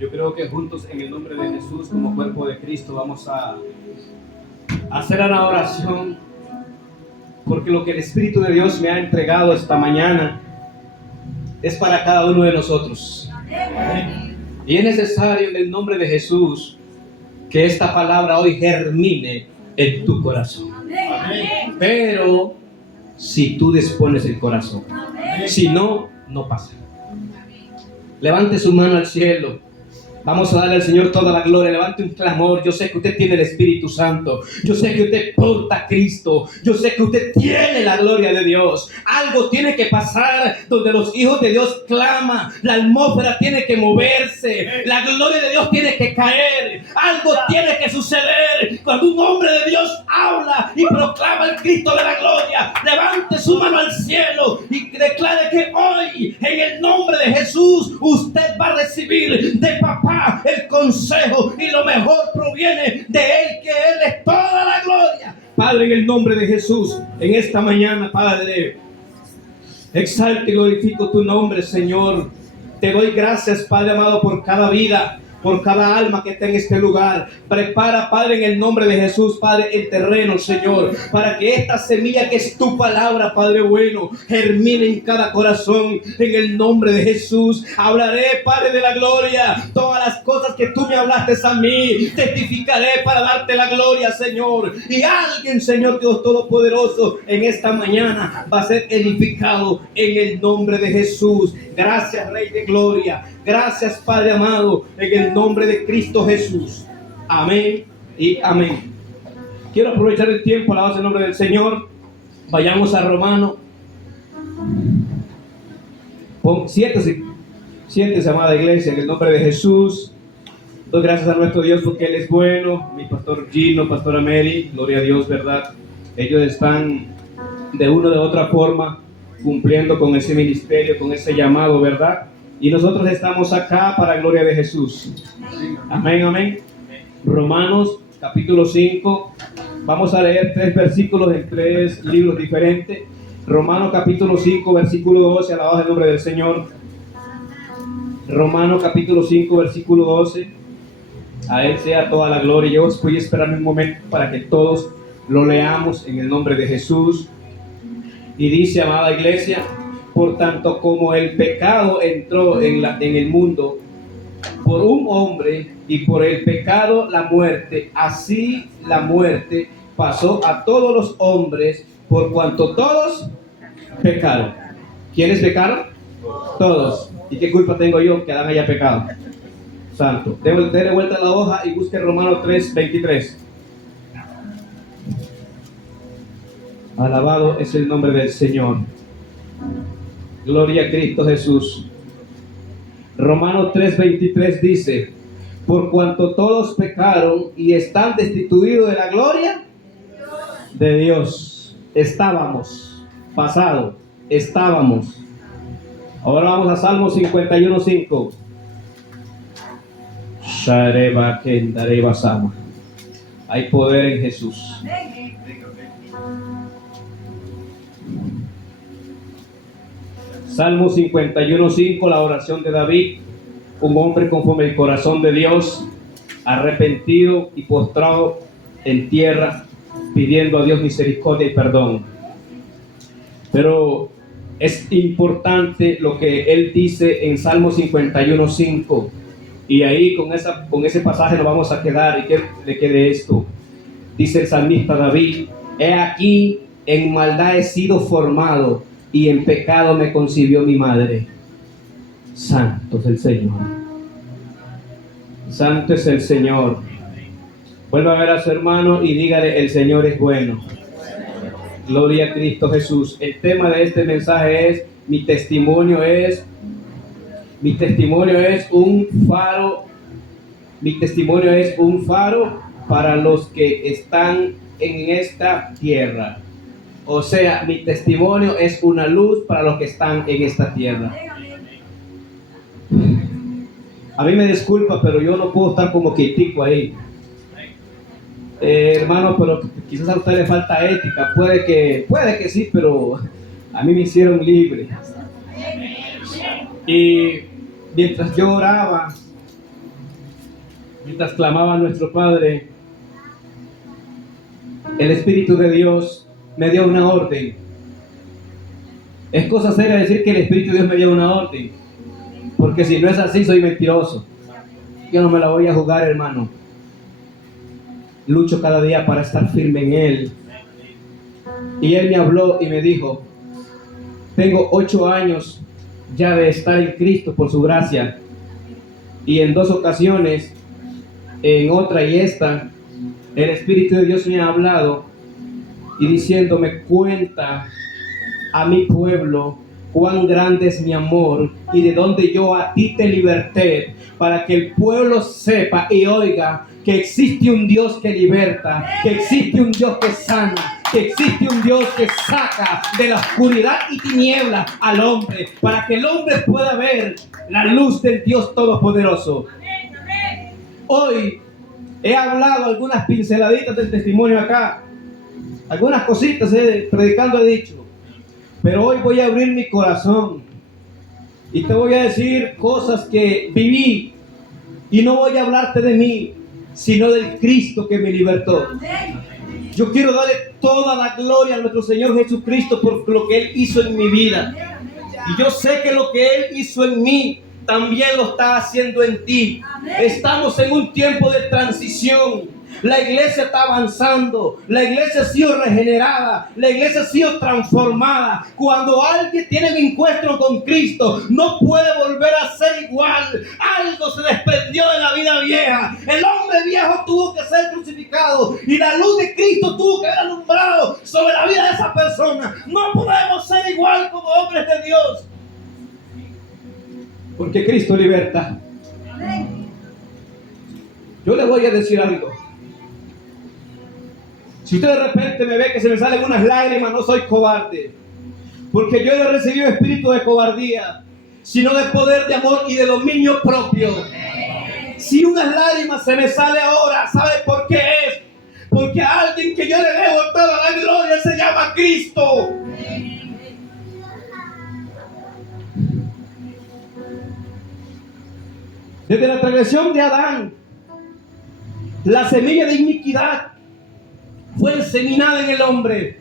Yo creo que juntos en el nombre de Jesús, como cuerpo de Cristo, vamos a hacer una oración, porque lo que el Espíritu de Dios me ha entregado esta mañana es para cada uno de nosotros. Y es necesario en el nombre de Jesús que esta palabra hoy germine en tu corazón. Pero si tú dispones el corazón, si no, no pasa. Levante su mano al cielo. Vamos a darle al Señor toda la gloria. Levante un clamor. Yo sé que usted tiene el Espíritu Santo. Yo sé que usted porta a Cristo. Yo sé que usted tiene la gloria de Dios. Algo tiene que pasar donde los hijos de Dios claman. La atmósfera tiene que moverse. La gloria de Dios tiene que caer. Algo tiene que suceder cuando un hombre de Dios habla y proclama el Cristo de la gloria. Levante su mano al cielo y declare que hoy, en el nombre de Jesús, usted va a recibir de papá el consejo, y lo mejor proviene de Él, que Él es toda la gloria. Padre, en el nombre de Jesús, en esta mañana, Padre, exalto y glorifico tu nombre, Señor. Te doy gracias, Padre amado, por cada vida, por cada alma que está en este lugar. Prepara, Padre, en el nombre de Jesús, Padre, el terreno, Señor, para que esta semilla que es tu palabra, Padre bueno, germine en cada corazón. En el nombre de Jesús hablaré, Padre de la gloria, todas las cosas que tú me hablaste a mí, testificaré para darte la gloria, Señor. Y alguien, Señor Dios Todopoderoso, en esta mañana va a ser edificado en el nombre de Jesús. Gracias, Rey de Gloria. Gracias, Padre amado, en el nombre de Cristo Jesús. Amén y amén. Quiero aprovechar el tiempo, alabanza el nombre del Señor. Vayamos a Romano. Siéntese, amada iglesia, en el nombre de Jesús. Doy gracias a nuestro Dios porque Él es bueno. Mi pastor Gino, pastora Mary, gloria a Dios, ¿verdad? Ellos están de una o de otra forma cumpliendo con ese ministerio, con ese llamado, ¿verdad? Y nosotros estamos acá para la gloria de Jesús. Amén, amén. Romanos capítulo 5. Vamos a leer 3 versículos en 3 libros diferentes. Romanos capítulo 5, versículo 12. Alabado el nombre del Señor. Romanos capítulo 5, versículo 12. A Él sea toda la gloria. Yo voy a esperar un momento para que todos lo leamos en el nombre de Jesús. Y dice, amada iglesia: por tanto, como el pecado entró en el mundo por un hombre, y por el pecado la muerte, así la muerte pasó a todos los hombres, por cuanto todos pecaron. ¿Quiénes pecaron? Todos. ¿Y qué culpa tengo yo que Adán haya pecado? Santo. Dele vuelta a la hoja y busque Romanos 3:23. Alabado es el nombre del Señor. Gloria a Cristo Jesús. Romanos 3:23 dice: por cuanto todos pecaron y están destituidos de la gloria de Dios. Estábamos, pasado, estábamos. Ahora vamos a Salmo 51:5. Hay poder en Jesús. Salmo 51:5, la oración de David, un hombre conforme el corazón de Dios, arrepentido y postrado en tierra, pidiendo a Dios misericordia y perdón. Pero es importante lo que él dice en Salmo 51:5, y ahí con ese pasaje nos vamos a quedar. Y que le quede esto. Dice el salmista David: he aquí, en maldad he sido formado, y en pecado me concibió mi madre. Santo es el Señor. Santo es el Señor. Vuelva a ver a su hermano y dígale: el Señor es bueno. Gloria a Cristo Jesús. El tema de este mensaje es: mi testimonio es un faro. Mi testimonio es un faro para los que están en esta tierra. O sea, mi testimonio es una luz para los que están en esta tierra. A mí me disculpa, pero yo no puedo estar como quietico ahí. Hermano, pero quizás a usted le falta ética. Puede que sí, pero a mí me hicieron libre. Y mientras yo oraba, Mientras clamaba a nuestro Padre, el Espíritu de Dios me dio una orden. Es cosa seria decir que el Espíritu de Dios me dio una orden, porque si no es así soy mentiroso. Yo no me la voy a jugar, hermano. Lucho cada día para estar firme en Él. Y Él me habló y me dijo: tengo 8 años ya de estar en Cristo por su gracia, y en 2 ocasiones, en otra y esta, el Espíritu de Dios me ha hablado y diciéndome: cuenta a mi pueblo cuán grande es mi amor y de dónde yo a ti te liberté, para que el pueblo sepa y oiga que existe un Dios que liberta, que existe un Dios que sana, que existe un Dios que saca de la oscuridad y tiniebla al hombre, para que el hombre pueda ver la luz del Dios Todopoderoso. Hoy he hablado algunas pinceladitas del testimonio acá, algunas cositas, predicando he dicho, pero hoy voy a abrir mi corazón y te voy a decir cosas que viví, y no voy a hablarte de mí, sino del Cristo que me libertó. Yo quiero darle toda la gloria a nuestro Señor Jesucristo por lo que Él hizo en mi vida. Y yo sé que lo que Él hizo en mí también lo está haciendo en ti. Estamos en un tiempo de transición. La iglesia está avanzando, la iglesia ha sido regenerada, la iglesia ha sido transformada. Cuando alguien tiene un encuentro con Cristo, no puede volver a ser igual. Algo se desprendió de la vida vieja. El hombre viejo tuvo que ser crucificado y la luz de Cristo tuvo que haber alumbrado sobre la vida de esa persona. No podemos ser igual como hombres de Dios, porque Cristo liberta. Yo le voy a decir algo. Si usted de repente me ve que se me salen unas lágrimas, no soy cobarde, porque yo no he recibido espíritu de cobardía, sino de poder, de amor y de dominio propio. Si unas lágrimas se me sale ahora, ¿sabe por qué es? Porque a alguien que yo le debo toda la gloria se llama Cristo. Desde la transgresión de Adán, la semilla de iniquidad fue inseminada en el hombre.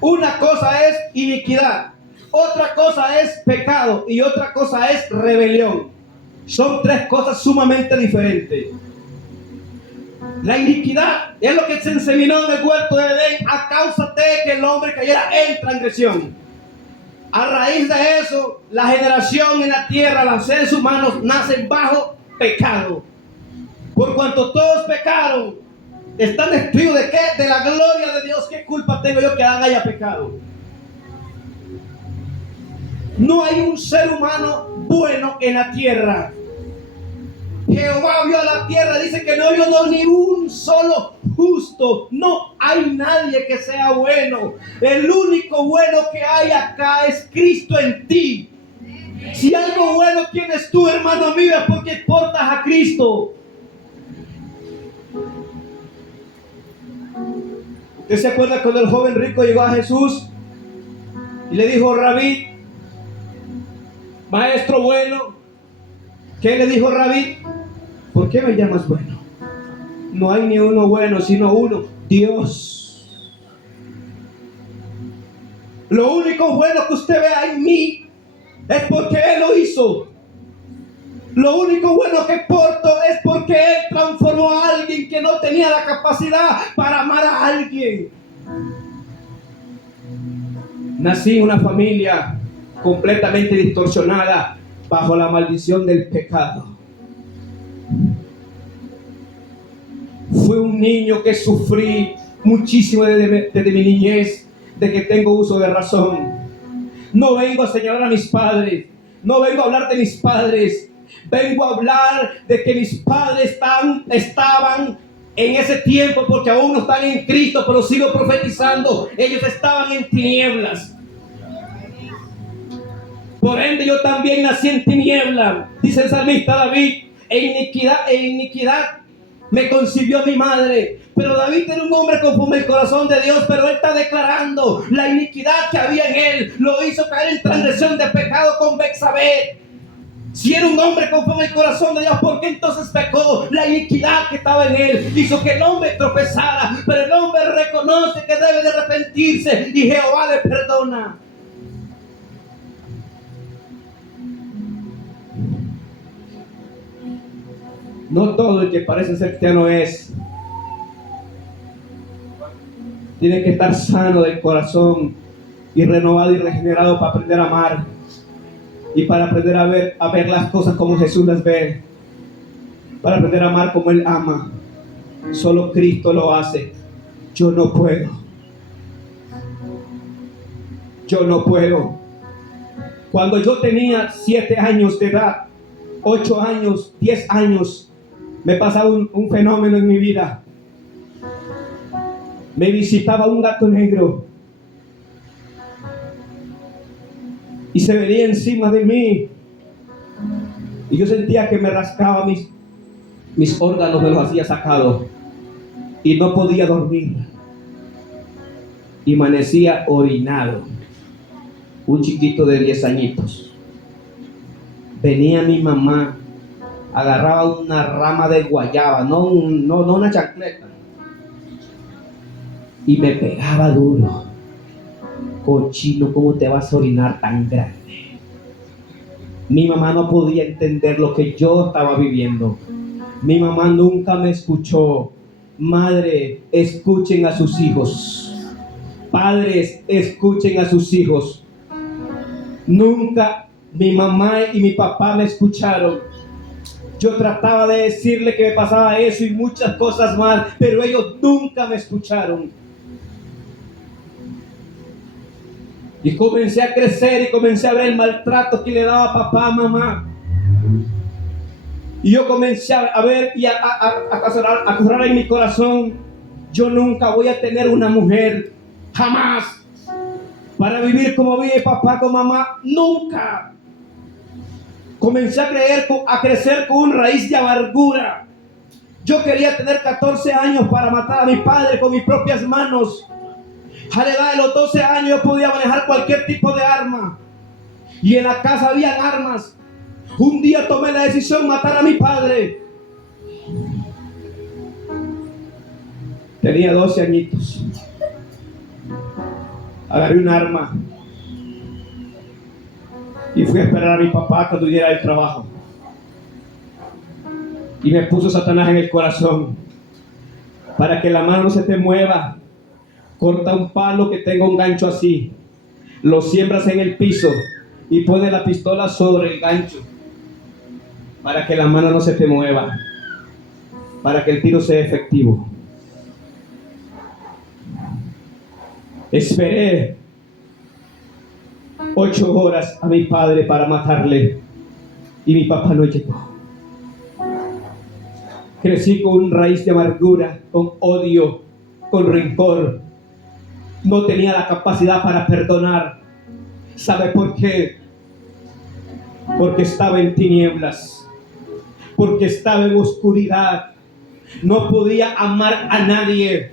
Una cosa es iniquidad, otra cosa es pecado y otra cosa es rebelión. Son 3 cosas sumamente diferentes. La iniquidad es lo que se inseminó en el huerto de Edén a causa de que el hombre cayera en transgresión. A raíz de eso, la generación en la tierra, los seres humanos nacen bajo pecado. Por cuanto todos pecaron, están destituidos ¿de qué? De la gloria de Dios. ¿Qué culpa tengo yo que Adán haya pecado? No hay un ser humano bueno en la tierra. Jehová vio a la tierra, dice que no vio ni un solo justo. No hay nadie que sea bueno. El único bueno que hay acá es Cristo en ti. Si algo bueno tienes tú, hermano mío, es porque portas a Cristo. ¿Usted se acuerda cuando el joven rico llegó a Jesús y le dijo: Rabí, maestro bueno? ¿Qué le dijo Rabí? ¿Por qué me llamas bueno? No hay ni uno bueno, sino uno, Dios. Lo único bueno que usted vea en mí es porque Él lo hizo. Lo único bueno que porto es porque Él transformó a alguien que no tenía la capacidad para amar a alguien. Nací en una familia completamente distorsionada bajo la maldición del pecado. Fui un niño que sufrí muchísimo desde mi niñez, de que tengo uso de razón. No vengo a señalar a mis padres, no vengo a hablar de mis padres. Vengo a hablar de que mis padres estaban en ese tiempo, porque aún no están en Cristo, pero sigo profetizando. Ellos estaban en tinieblas. Por ende yo también nací en tinieblas. Dice el salmista David: en iniquidad me concibió mi madre. Pero David era un hombre conforme al corazón de Dios, pero él está declarando la iniquidad que había en él. Lo hizo caer en transgresión de pecado con Betsabé. Si era un hombre conforme al corazón de Dios, ¿por qué entonces pecó? La iniquidad que estaba en él hizo que el hombre tropezara, pero el hombre reconoce que debe de arrepentirse y Jehová le perdona. No todo el que parece ser cristiano es. Tiene que estar sano del corazón y renovado y regenerado para aprender a amar y para aprender a ver las cosas como Jesús las ve, para aprender a amar como Él ama. Solo Cristo lo hace. Yo no puedo. Yo no puedo. Cuando yo tenía 7 años de edad, 8 años, 10 años, me pasaba un fenómeno en mi vida. Me visitaba un gato negro y se venía encima de mí y yo sentía que me rascaba mis órganos, me los hacía sacado y no podía dormir y amanecía orinado. Un chiquito de 10 añitos. Venía mi mamá, agarraba una rama de guayaba, no una chancleta, y me pegaba duro. Cochino, ¿cómo te vas a orinar tan grande? Mi mamá no podía entender lo que yo estaba viviendo. Mi mamá nunca me escuchó. Madre, escuchen a sus hijos. Padres, escuchen a sus hijos. Nunca mi mamá y mi papá me escucharon. Yo trataba de decirle que me pasaba eso y muchas cosas más, pero ellos nunca me escucharon. Y comencé a crecer y comencé a ver el maltrato que le daba papá a mamá. Y yo comencé a ver y a cerrar en mi corazón: yo nunca voy a tener una mujer, jamás, para vivir como vive papá con mamá, nunca. Comencé a crecer con una raíz de amargura. Yo quería tener 14 años para matar a mi padre con mis propias manos. A la edad de los 12 años yo podía manejar cualquier tipo de arma. Y en la casa habían armas. Un día tomé la decisión de matar a mi padre. Tenía 12 añitos. Agarré un arma y fui a esperar a mi papá cuando llegara del trabajo. Y me puso Satanás en el corazón: para que la mano no se te mueva, corta un palo que tenga un gancho así, lo siembras en el piso y pones la pistola sobre el gancho, para que la mano no se te mueva, para que el tiro sea efectivo. Esperé 8 horas a mi padre para matarle y mi papá no llegó. Crecí con una raíz de amargura, con odio, con rencor. No tenía la capacidad para perdonar. ¿Sabe por qué? Porque estaba en tinieblas, porque estaba en oscuridad. No podía amar a nadie.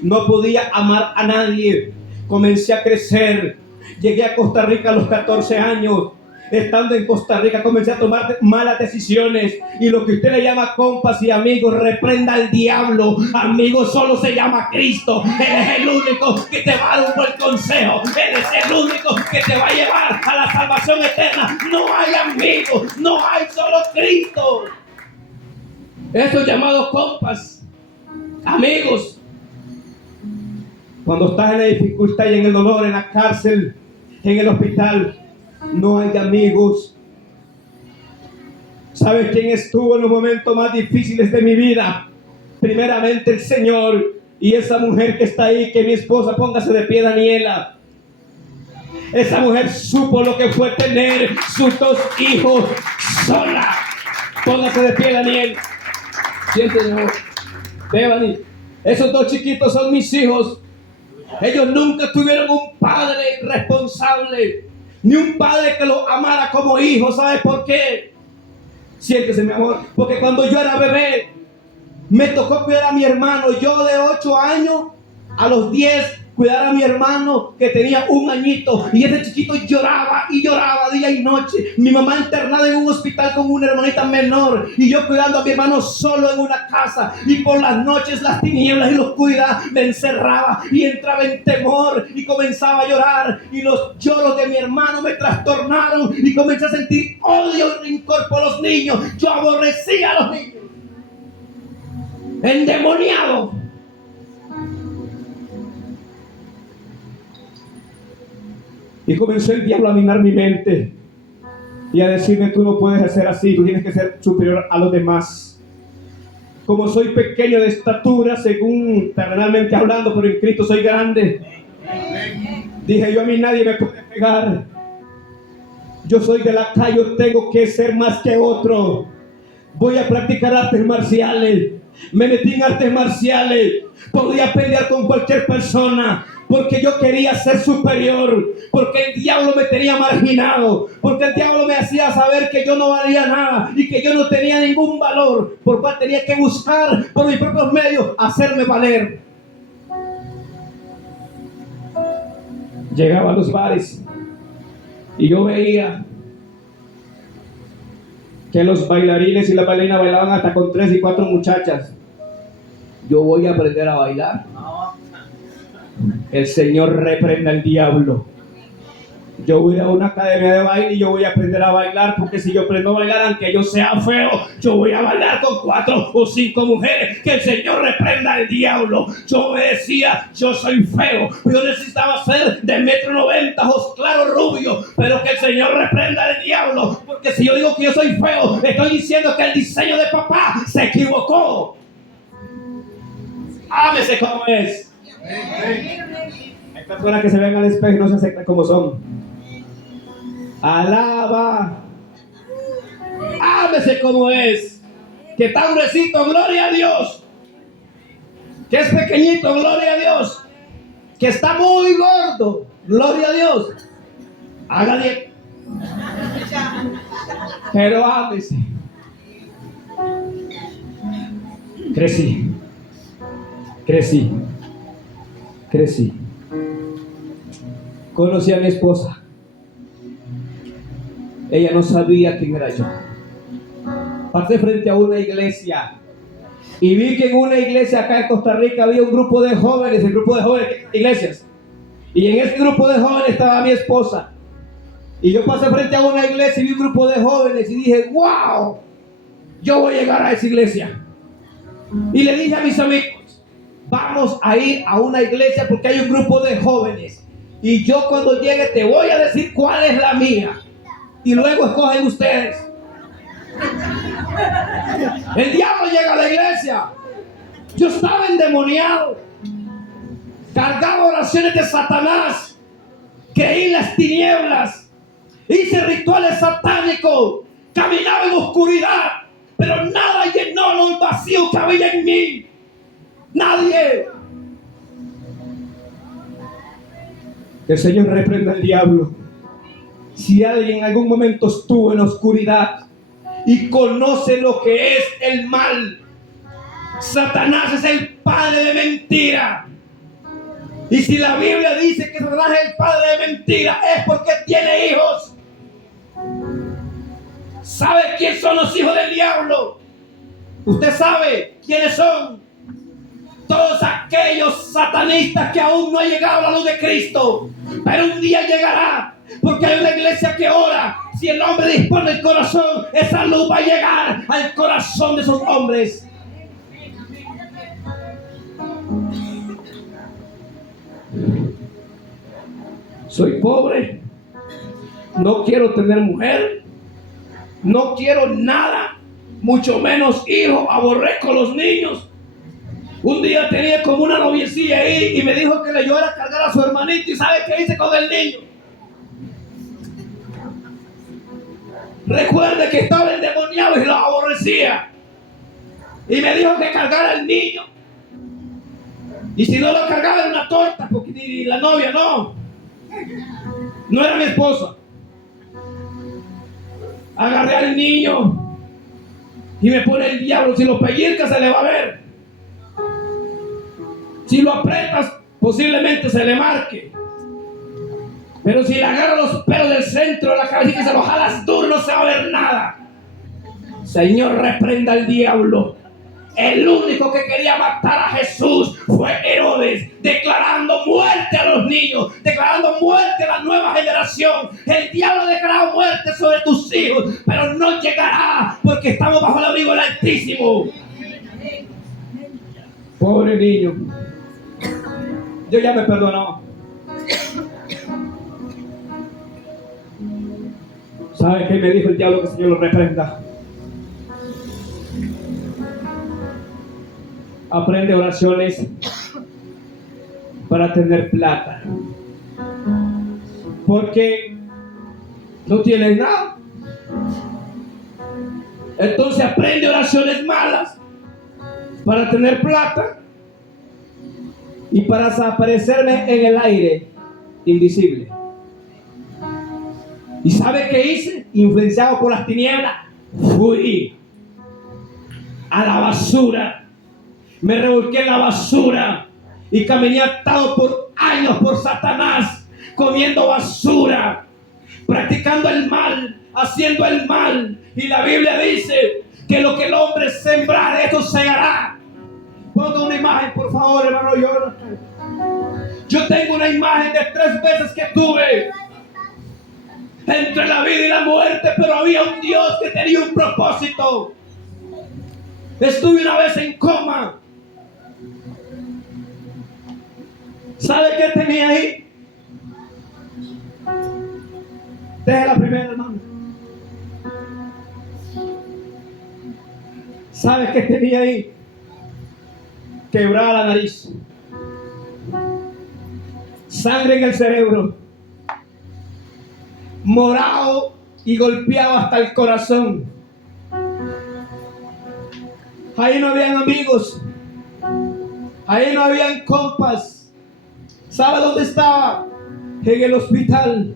No podía amar a nadie. Comencé a crecer. Llegué a Costa Rica a los 14 años. Estando en Costa Rica comencé a tomar malas decisiones. Y lo que usted le llama compas y amigos, reprenda al diablo. Amigo solo se llama Cristo. Él es el único que te va a dar un buen consejo. Él es el único que te va a llevar a la salvación eterna. No hay amigos, no hay solo Cristo. Estos llamados compas, amigos, cuando estás en la dificultad y en el dolor, en la cárcel, en el hospital, no hay amigos. ¿Sabes quién estuvo en los momentos más difíciles de mi vida? Primeramente el Señor. Y esa mujer que está ahí, que mi esposa, póngase de pie, Daniela. Esa mujer supo lo que fue tener sus 2 hijos sola. Póngase de pie, Daniel. Siente, Señor. Devani, esos 2 chiquitos son mis hijos. Ellos nunca tuvieron un padre responsable, ni un padre que los amara como hijos. ¿Sabe por qué? Siéntese, mi amor. Porque cuando yo era bebé, me tocó cuidar a mi hermano. Yo de 8 años a los 10 cuidar a mi hermano que tenía 1 añito, y ese chiquito lloraba y lloraba día y noche. Mi mamá internada en un hospital con una hermanita menor, y yo cuidando a mi hermano solo en una casa, y por las noches las tinieblas y la oscuridad me encerraba y entraba en temor y comenzaba a llorar, y los lloros de mi hermano me trastornaron y comencé a sentir odio y rencor por los niños. Yo aborrecía a los niños, endemoniado. Y comenzó el diablo a minar mi mente y a decirme: tú no puedes ser así, tú tienes que ser superior a los demás. Como soy pequeño de estatura, según terrenalmente hablando, pero en Cristo soy grande, dije yo: a mí nadie me puede pegar. Yo soy de la calle, yo tengo que ser más que otro. Voy a practicar artes marciales. Me metí en artes marciales. Podía pelear con cualquier persona, porque yo quería ser superior, porque el diablo me tenía marginado, porque el diablo me hacía saber que yo no valía nada y que yo no tenía ningún valor, por cual tenía que buscar por mis propios medios hacerme valer. Llegaba a los bares y yo veía que los bailarines y las bailarinas bailaban hasta con 3 y 4 muchachas. Yo voy a aprender a bailar. El Señor reprenda al diablo. Yo voy a una academia de baile y yo voy a aprender a bailar, porque si yo aprendo a bailar, aunque yo sea feo, yo voy a bailar con 4 o 5 mujeres. Que el Señor reprenda al diablo. Yo me decía: yo soy feo, yo necesitaba ser de 1,90 m, ojos claros, rubio, pero que el Señor reprenda al diablo, porque si yo digo que yo soy feo, estoy diciendo que el diseño de papá se equivocó. Ámese como es. Hay personas que se ven al espejo y no se aceptan como son. Alaba. Ámese como es. Que está hombrecito, gloria a Dios. Que es pequeñito, gloria a Dios. Que está muy gordo, gloria a Dios. Haga dieta, pero ámese. Crecí. Conocí a mi esposa. Ella no sabía quién era yo. Pasé frente a una iglesia y vi que en una iglesia acá en Costa Rica había un grupo de jóvenes, iglesias. Y en ese grupo de jóvenes estaba mi esposa. Y yo pasé frente a una iglesia y vi un grupo de jóvenes y dije: wow, yo voy a llegar a esa iglesia. Y le dije a mis amigos: vamos a ir a una iglesia porque hay un grupo de jóvenes, y yo cuando llegue te voy a decir cuál es la mía, y luego escogen ustedes. El diablo llega a la iglesia. Yo estaba endemoniado, cargaba oraciones de Satanás, creí en las tinieblas, hice rituales satánicos, caminaba en oscuridad, pero nada llenó el vacío que había en mí. Nadie. Que el Señor reprenda al diablo. Si alguien en algún momento estuvo en oscuridad y conoce lo que es el mal, Satanás es el padre de mentira. Y si la Biblia dice que Satanás es el padre de mentira, es porque tiene hijos. ¿Sabe quién son los hijos del diablo? Usted sabe quiénes son. Todos aquellos satanistas que aún no han llegado a la luz de Cristo. Pero un día llegará, porque hay una iglesia que ora. Si el hombre dispone el corazón, esa luz va a llegar al corazón de esos hombres. Soy pobre, no quiero tener mujer, no quiero nada, mucho menos hijos, aborrezco a los niños. Un día tenía como una noviecilla ahí y me dijo que le ayudara a cargar a su hermanito, y ¿sabe qué hice con el niño? Recuerde que estaba endemoniado y lo aborrecía, y me dijo que cargara al niño, y si no lo cargaba era una torta, porque ni la novia no era mi esposa. Agarré al niño y me pone el diablo: si lo pellizcas se le va a ver, si lo aprietas posiblemente se le marque. Pero si le agarra los pelos del centro de la cabeza y se los jalas duro, no se va a ver nada. Señor, reprenda al diablo. El único que quería matar a Jesús fue Herodes, declarando muerte a los niños, declarando muerte a la nueva generación. El diablo declaró muerte sobre tus hijos, pero no llegará porque estamos bajo el abrigo del Altísimo. Pobre niño. Yo ya me perdonó. ¿Sabe qué me dijo el diablo? Que el Señor lo reprenda. Aprende oraciones para tener plata. Porque no tienes nada. Entonces aprende oraciones malas para tener plata y para desaparecerme en el aire invisible. ¿Y sabe qué hice? Influenciado por las tinieblas, fui a la basura. Me revolqué en la basura y caminé atado por años por Satanás, comiendo basura, practicando el mal, haciendo el mal. Y la Biblia dice que lo que el hombre sembrare, esto segará. Ponga una imagen, por favor, hermano. Yo tengo una imagen de 3 veces que tuve entre la vida y la muerte, pero había un Dios que tenía un propósito. Estuve una vez en coma. ¿Sabe qué tenía ahí? Deje la primera, hermano. ¿Sabe qué tenía ahí? Quebrada la nariz, sangre en el cerebro, morado y golpeado hasta el corazón. Ahí no habían amigos, ahí no habían compas. ¿Sabe dónde estaba? En el hospital,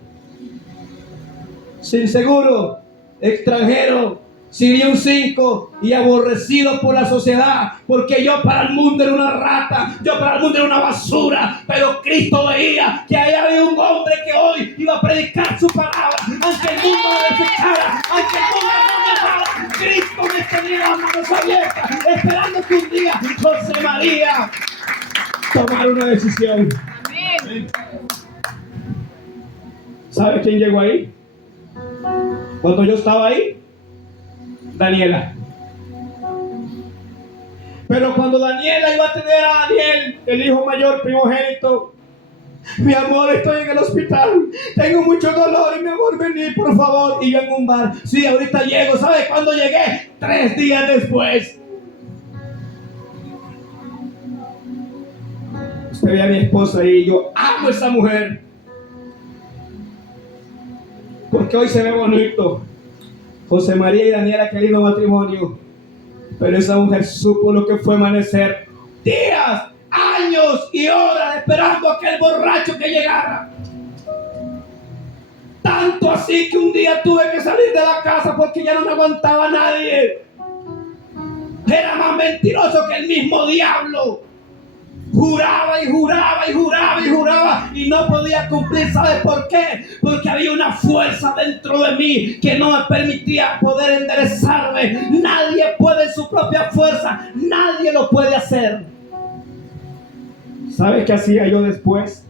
sin seguro, extranjero, sin un 5 y aborrecido por la sociedad, porque yo para el mundo era una rata, yo para el mundo era una basura, pero Cristo veía que ahí había un hombre que hoy iba a predicar su palabra, aunque el mundo me desechara, aunque el mundo no me amara. Cristo me tenía las manos abiertas, esperando que un día José María tomara una decisión. Amén. ¿Sabe quién llegó ahí? Cuando yo estaba ahí, Daniela. Pero cuando Daniela iba a tener a Daniel, el hijo mayor primogénito, mi amor, estoy en el hospital, tengo mucho dolor y mi amor, vení por favor. Y yo en un bar, sí, ahorita llego. ¿Sabe cuándo llegué? 3 días después. Usted ve a mi esposa y yo amo a esa mujer, porque hoy se ve bonito. José María y Daniela, qué lindo matrimonio. Pero esa mujer supo lo que fue amanecer días, años y horas esperando a aquel borracho que llegara. Tanto así que un día tuve que salir de la casa porque ya no me aguantaba nadie. Era más mentiroso que el mismo diablo. Juraba y juraba y juraba y juraba y no podía cumplir. ¿Sabe por qué? Porque había una fuerza dentro de mí que no me permitía poder enderezarme. Nadie puede en su propia fuerza, nadie lo puede hacer. ¿Sabe qué hacía yo después?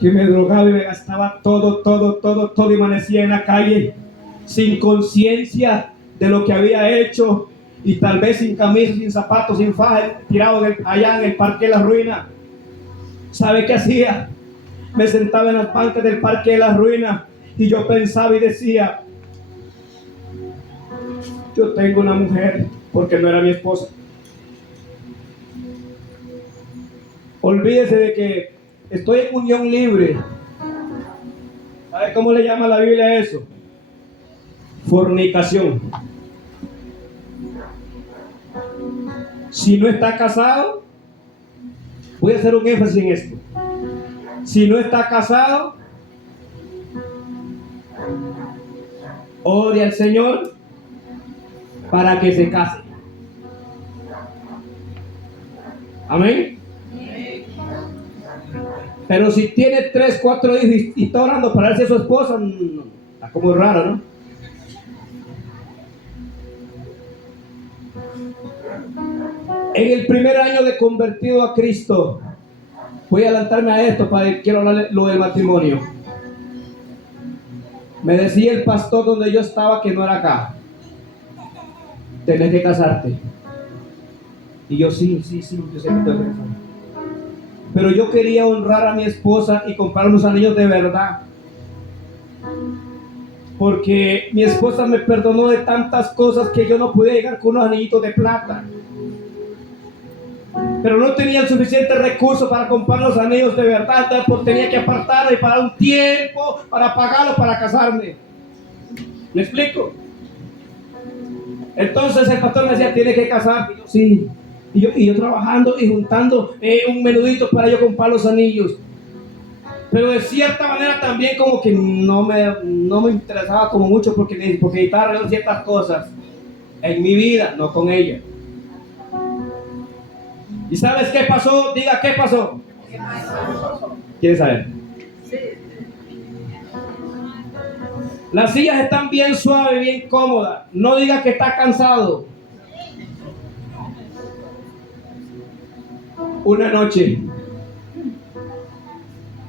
Que me drogaba y me gastaba todo y amanecía en la calle sin conciencia de lo que había hecho. Y tal vez sin camisa, sin zapatos, sin faja, tirado allá en el Parque de la Ruina. ¿Sabe qué hacía? Me sentaba en las bancas del Parque de la Ruina y yo pensaba y decía: yo tengo una mujer, porque no era mi esposa. Olvídese de que estoy en unión libre. ¿Sabe cómo le llama la Biblia a eso? Fornicación. Si no está casado, voy a hacer un énfasis en esto. Si no está casado, ore al Señor para que se case. Amén. Pero si tiene 3, 4 hijos y está orando para darse a su esposa, no, está como raro, ¿no? En el primer año de convertido a Cristo, voy a adelantarme a esto, para quiero hablar lo del matrimonio. Me decía el pastor donde yo estaba que no era acá. Tenés que casarte. Y yo sí, yo sé que tengo que casarme. Pero yo quería honrar a mi esposa y comprar unos anillos de verdad. Porque mi esposa me perdonó de tantas cosas que yo no podía llegar con unos anillitos de plata. Pero no tenía el suficiente recurso para comprar los anillos de verdad, entonces tenía que apartarme para un tiempo, para pagarlo, para casarme. ¿Me explico? Entonces el pastor me decía, tiene que casar. Y yo, sí. Y yo trabajando y juntando un menudito para yo comprar los anillos. Pero de cierta manera también como que no me interesaba como mucho porque necesitaba arreglar ciertas cosas en mi vida, no con ella. ¿Y sabes qué pasó? Diga, ¿qué pasó? ¿Qué pasó? ¿Quieres saber? Sí. Las sillas están bien suaves, bien cómodas. No diga que está cansado. Una noche,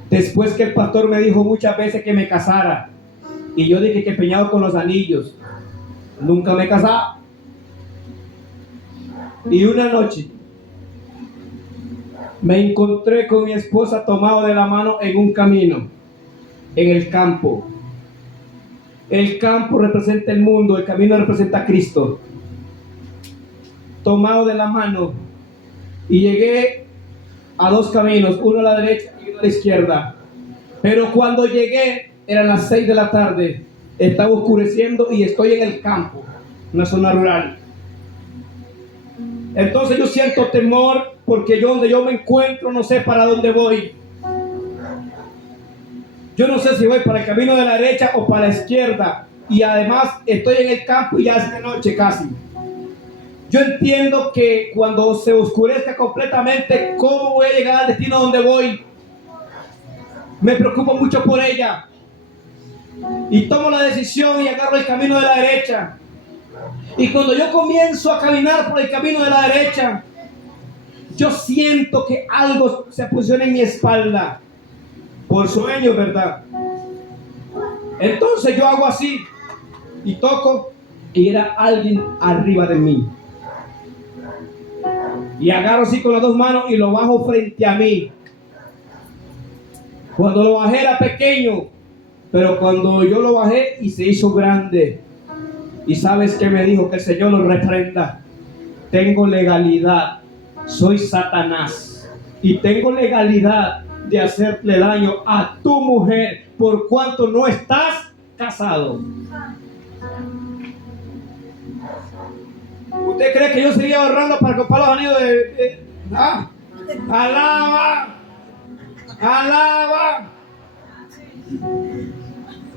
después que el pastor me dijo muchas veces que me casara, y yo dije que empeñado con los anillos, nunca me casaba. Y una noche me encontré con mi esposa tomado de la mano en un camino, en el campo. El campo representa el mundo, el camino representa a Cristo. Tomado de la mano, y llegué a 2 caminos, uno a la derecha y uno a la izquierda. Pero cuando llegué, eran las 6 de la tarde, estaba oscureciendo y estoy en el campo, una zona rural. Entonces yo siento temor porque yo donde yo me encuentro no sé para dónde voy. Yo no sé si voy para el camino de la derecha o para la izquierda. Y además estoy en el campo y ya es de noche casi. Yo entiendo que cuando se oscurezca completamente, ¿cómo voy a llegar al destino donde voy? Me preocupo mucho por ella. Y tomo la decisión y agarro el camino de la derecha. Y cuando yo comienzo a caminar por el camino de la derecha, yo siento que algo se posiciona en mi espalda. Por sueño, ¿verdad? Entonces yo hago así y toco y era alguien arriba de mí. Y agarro así con las 2 manos y lo bajo frente a mí. Cuando lo bajé era pequeño, pero cuando yo lo bajé y se hizo grande. ¿Y sabes qué me dijo? Que el Señor lo reprenda. Tengo legalidad, soy Satanás y tengo legalidad de hacerle daño a tu mujer por cuanto no estás casado. ¿Usted cree que yo seguía ahorrando para comprar los anillos de alaba?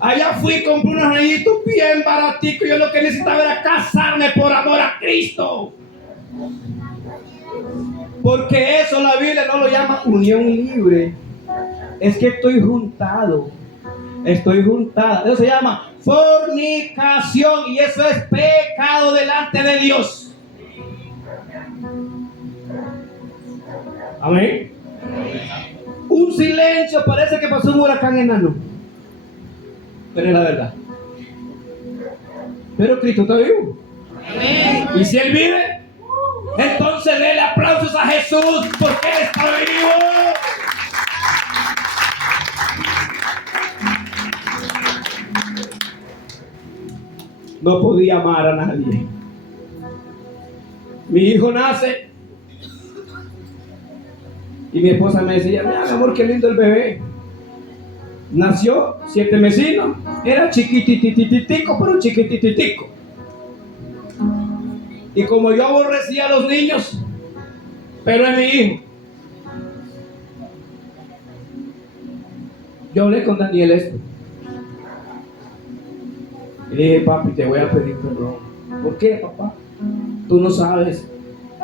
Allá fui y compré unos anillitos bien baraticos. Yo lo que necesitaba era casarme por amor a Cristo. Porque eso la Biblia no lo llama unión libre. Es que estoy juntado. Estoy juntada. Eso se llama fornicación. Y eso es pecado delante de Dios. Amén. Un silencio, parece que pasó un huracán enano. Pero es la verdad. Pero Cristo está vivo. Amén. Y si Él vive, entonces déle aplausos a Jesús porque Él está vivo. No podía amar a nadie. Mi hijo nace y mi esposa me decía, mira, mi amor, qué lindo el bebé. Nació 7 mesinos, era chiquitititico, pero chiquitititico. Y como yo aborrecía a los niños, pero es mi hijo. Yo hablé con Daniel esto. Y le dije, papi, te voy a pedir perdón. ¿Por qué, papá? Tú no sabes,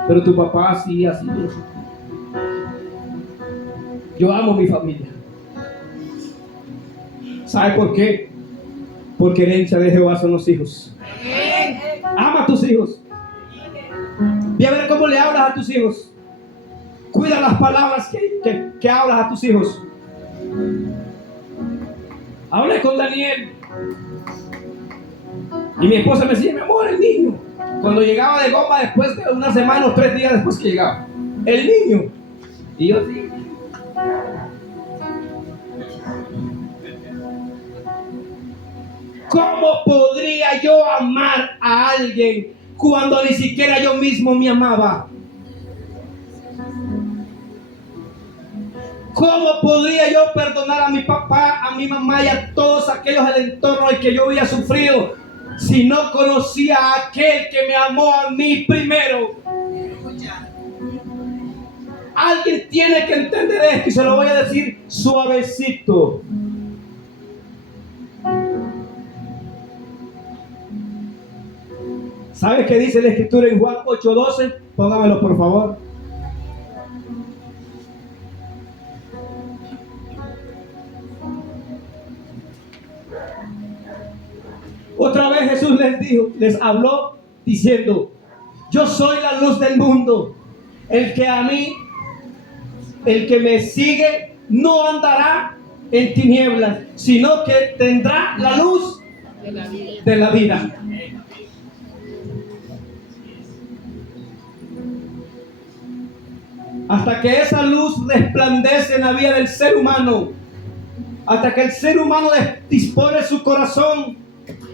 pero tu papá así. Yo amo a mi familia. ¿Sabe por qué? Porque herencia de Jehová son los hijos. Ama a tus hijos. Ve a ver cómo le hablas a tus hijos. Cuida las palabras que hablas a tus hijos. Hablé con Daniel y mi esposa me decía: mi amor, el niño. Cuando llegaba de goma después de una semana o 3 días después que llegaba, el niño. Y yo sí. ¿Cómo podría yo amar a alguien cuando ni siquiera yo mismo me amaba? ¿Cómo podría yo perdonar a mi papá, a mi mamá y a todos aquellos del entorno al que yo había sufrido si no conocía a aquel que me amó a mí primero? Alguien tiene que entender esto y se lo voy a decir suavecito. ¿Sabe qué dice la escritura en Juan 8:12? Póngamelo por favor. Otra vez Jesús les habló diciendo: yo soy la luz del mundo. El que me sigue no andará en tinieblas, sino que tendrá la luz de la vida. Hasta que esa luz resplandece en la vida del ser humano, hasta que el ser humano dispone su corazón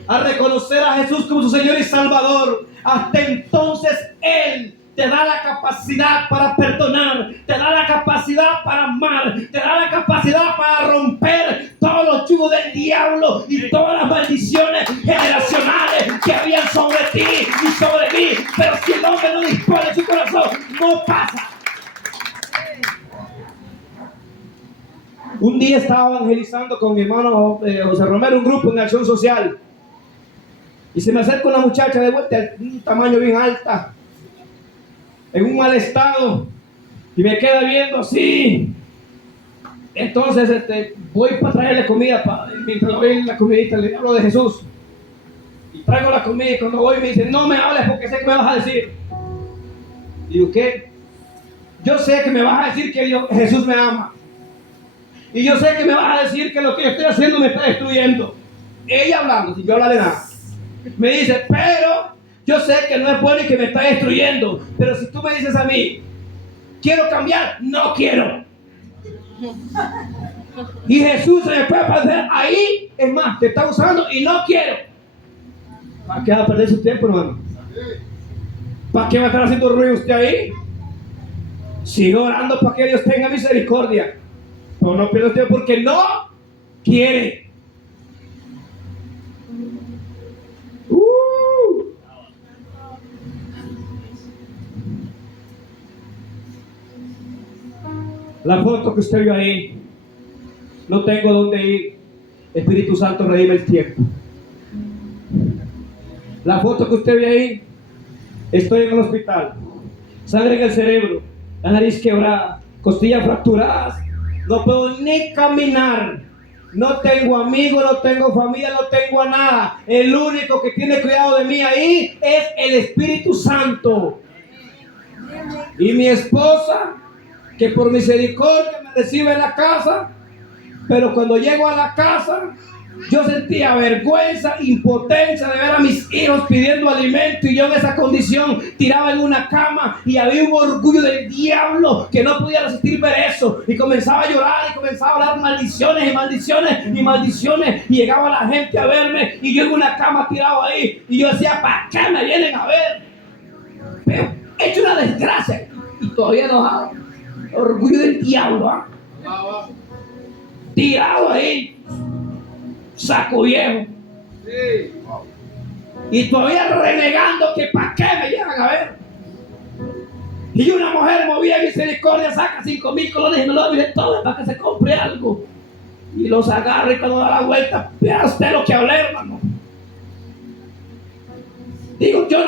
a reconocer a Jesús como su Señor y Salvador, hasta entonces Él te da la capacidad para perdonar, te da la capacidad para amar, te da la capacidad para romper todos los yugos del diablo y todas las maldiciones generacionales que habían sobre ti y sobre mí. Pero si el hombre no dispone su corazón, no pasa. Un día estaba evangelizando con mi hermano José Romero, un grupo en acción social, y se me acerca una muchacha de vuelta, de un tamaño bien alta, en un mal estado, y me queda viendo así. Entonces voy para traerle comida, mientras le doy la comidita le hablo de Jesús, y traigo la comida, y cuando voy me dice: no me hables porque sé que me vas a decir. Y digo: ¿qué? Yo sé que me vas a decir que Jesús me ama. Y yo sé que me vas a decir que lo que yo estoy haciendo me está destruyendo. Ella hablando, sin yo hablarle nada. Me dice: pero yo sé que no es bueno y que me está destruyendo. Pero si tú me dices a mí: quiero cambiar, no quiero. Y Jesús se me puede aparecer ahí. Es más, te está usando y no quiero. ¿Para qué va a perder su tiempo, hermano? ¿Para qué va a estar haciendo ruido usted ahí? Sigo orando para que Dios tenga misericordia. Pero no pierda usted porque no quiere. La foto que usted vio ahí, no tengo dónde ir. Espíritu Santo, redime el tiempo. La foto que usted ve ahí, estoy en el hospital. Sangre en el cerebro, la nariz quebrada, costillas fracturadas. No puedo ni caminar. No tengo amigos, no tengo familia, no tengo a nada. El único que tiene cuidado de mí ahí es el Espíritu Santo. Y mi esposa, que por misericordia me recibe en la casa, pero cuando llego a la casa, yo sentía vergüenza, impotencia de ver a mis hijos pidiendo alimento, y yo en esa condición tiraba en una cama, y había un orgullo del diablo que no podía resistir ver eso, y comenzaba a llorar y comenzaba a hablar maldiciones y maldiciones y maldiciones, y llegaba la gente a verme y yo en una cama tirado ahí, y yo decía: ¿para qué me vienen a ver? Pero he hecho una desgracia y todavía enojado. Orgullo del diablo, ¿eh? Tirado ahí, saco viejo, y todavía renegando que para qué me llegan a ver. Y una mujer movida en misericordia saca 5,000 colones y me lo dice todo para que se compre algo, y los agarra, y cuando da la vuelta, vea usted lo que hablé, hermano. Digo: yo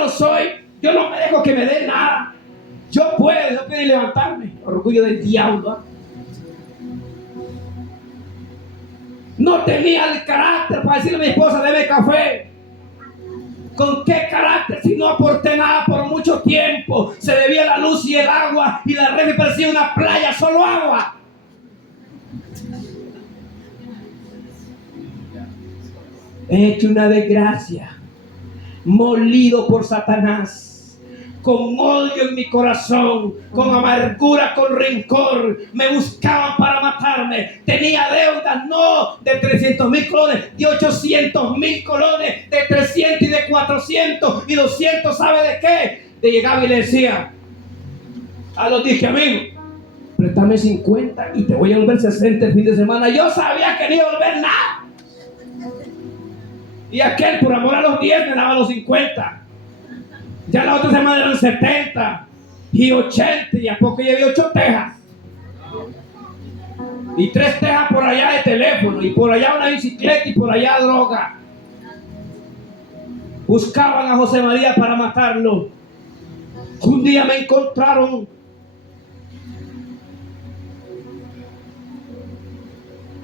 no me dejo que me den nada. Yo puedo levantarme. Orgullo del diablo, ¿eh? No tenía el carácter para decirle a mi esposa, deme café. ¿Con qué carácter si no aporté nada por mucho tiempo? Se debía la luz y el agua y la red me parecía una playa, solo agua. He hecho una desgracia, molido por Satanás, con odio en mi corazón, con amargura, con rencor. Me buscaban para matarme. Tenía deudas no de 300,000 colones, de 800,000 colones, de 300 y de 400 y 200. ¿Sabe de qué? De llegaba y le decía a los dije, amigo, préstame 50 y te voy a volver 60 el fin de semana. Yo sabía que no iba a volver nada. Y aquel, por amor a los 10, me daba los 50. Ya la otra semana eran 70 y 80. Y a poco llevé 8 tejas. Y 3 tejas por allá de teléfono. Y por allá una bicicleta y por allá droga. Buscaban a José María para matarlo. Un día me encontraron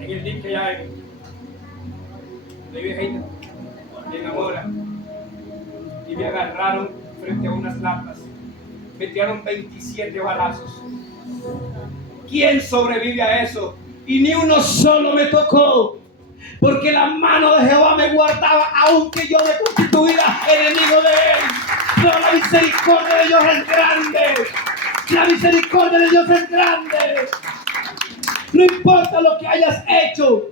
en el dique que hay de viejita, en Amora, y me agarraron frente a unas latas. Me tiraron 27 balazos. ¿Quién sobrevive a eso? Y ni uno solo me tocó, porque la mano de Jehová me guardaba, aunque yo me constituía enemigo de él. Pero la misericordia de Dios es grande. La misericordia de Dios es grande. No importa lo que hayas hecho.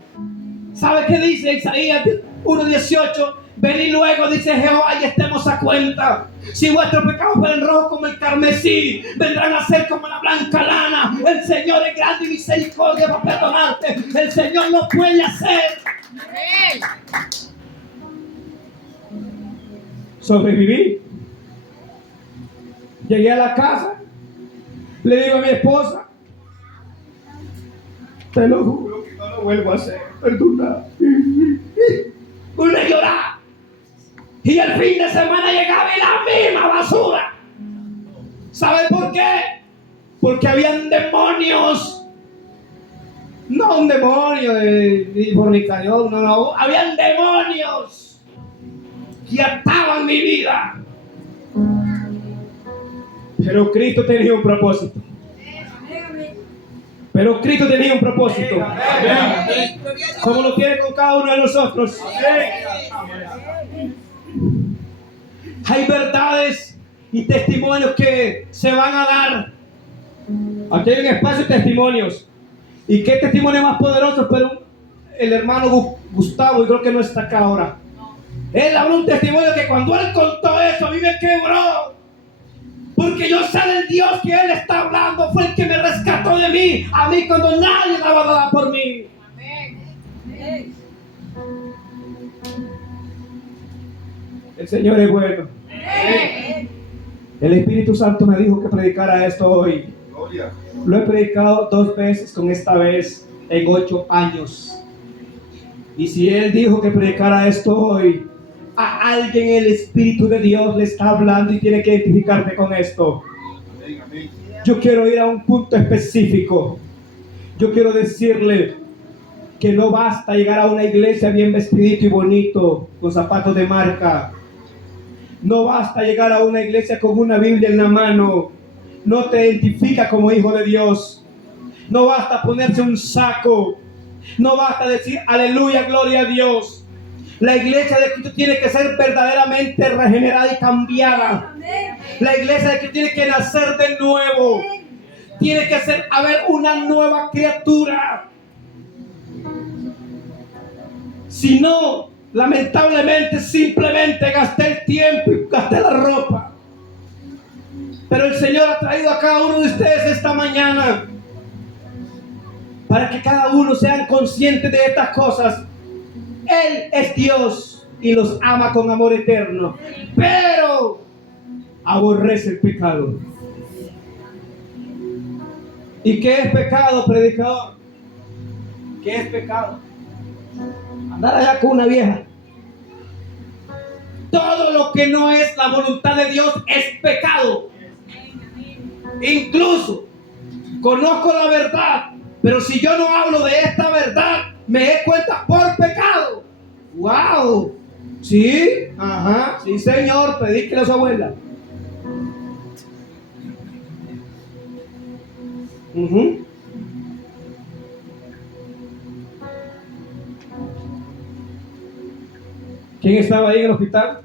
¿Sabe qué dice Isaías 1:18? Venid luego, dice Jehová, y estemos a cuenta. Si vuestros pecados fueren rojos como el carmesí, vendrán a ser como la blanca lana. El Señor es grande y misericordia para perdonarte. El Señor lo puede hacer. Sobreviví. Llegué a la casa. Le digo a mi esposa, te lo juro que no lo vuelvo a hacer. Perdona. Una lloraba. Y el fin de semana llegaba y la misma basura. ¿Sabe por qué? Porque habían demonios. No un demonio de fornicación, no. Habían demonios que ataban mi vida. Pero Cristo tenía un propósito. Pero Cristo tenía un propósito. Como lo tiene con cada uno de nosotros. Hay verdades y testimonios que se van a dar. Aquí hay un espacio de testimonios. ¿Y qué testimonio más poderoso? Pero el hermano Gustavo, y creo que no está acá ahora. Él habló un testimonio que cuando él contó eso, a mí me quebró. Porque yo sé del Dios que él está hablando. Fue el que me rescató de mí. A mí cuando nadie daba nada por mí. Amén. El Señor es bueno. Amén. El Espíritu Santo me dijo que predicara esto hoy. Gloria. Lo he predicado 2 veces, con esta vez en 8 años. Y si Él dijo que predicara esto hoy, a alguien el Espíritu de Dios le está hablando y tiene que identificarte con esto. Yo quiero ir a un punto específico. Yo quiero decirle que no basta llegar a una iglesia bien vestidito y bonito, con zapatos de marca. No basta llegar a una iglesia con una Biblia en la mano. No te identifica como hijo de Dios. No basta ponerse un saco. No basta decir aleluya, gloria a Dios. La iglesia de Cristo tiene que ser verdaderamente regenerada y cambiada. La iglesia de Cristo tiene que nacer de nuevo. Tiene que haber una nueva criatura. Si no, lamentablemente simplemente gasté el tiempo y gasté la ropa. Pero el Señor ha traído a cada uno de ustedes esta mañana para que cada uno sean conscientes de estas cosas. Él es Dios y los ama con amor eterno, pero aborrece el pecado. ¿Y qué es pecado, predicador? ¿Qué es pecado? Andar allá con una vieja. Todo lo que no es la voluntad de Dios es pecado. Incluso conozco la verdad, pero si yo no hablo de esta verdad, me di cuenta por pecado. ¡Wow! Sí, ajá, sí señor, predíquele a su abuela. ¿Quién estaba ahí en el hospital?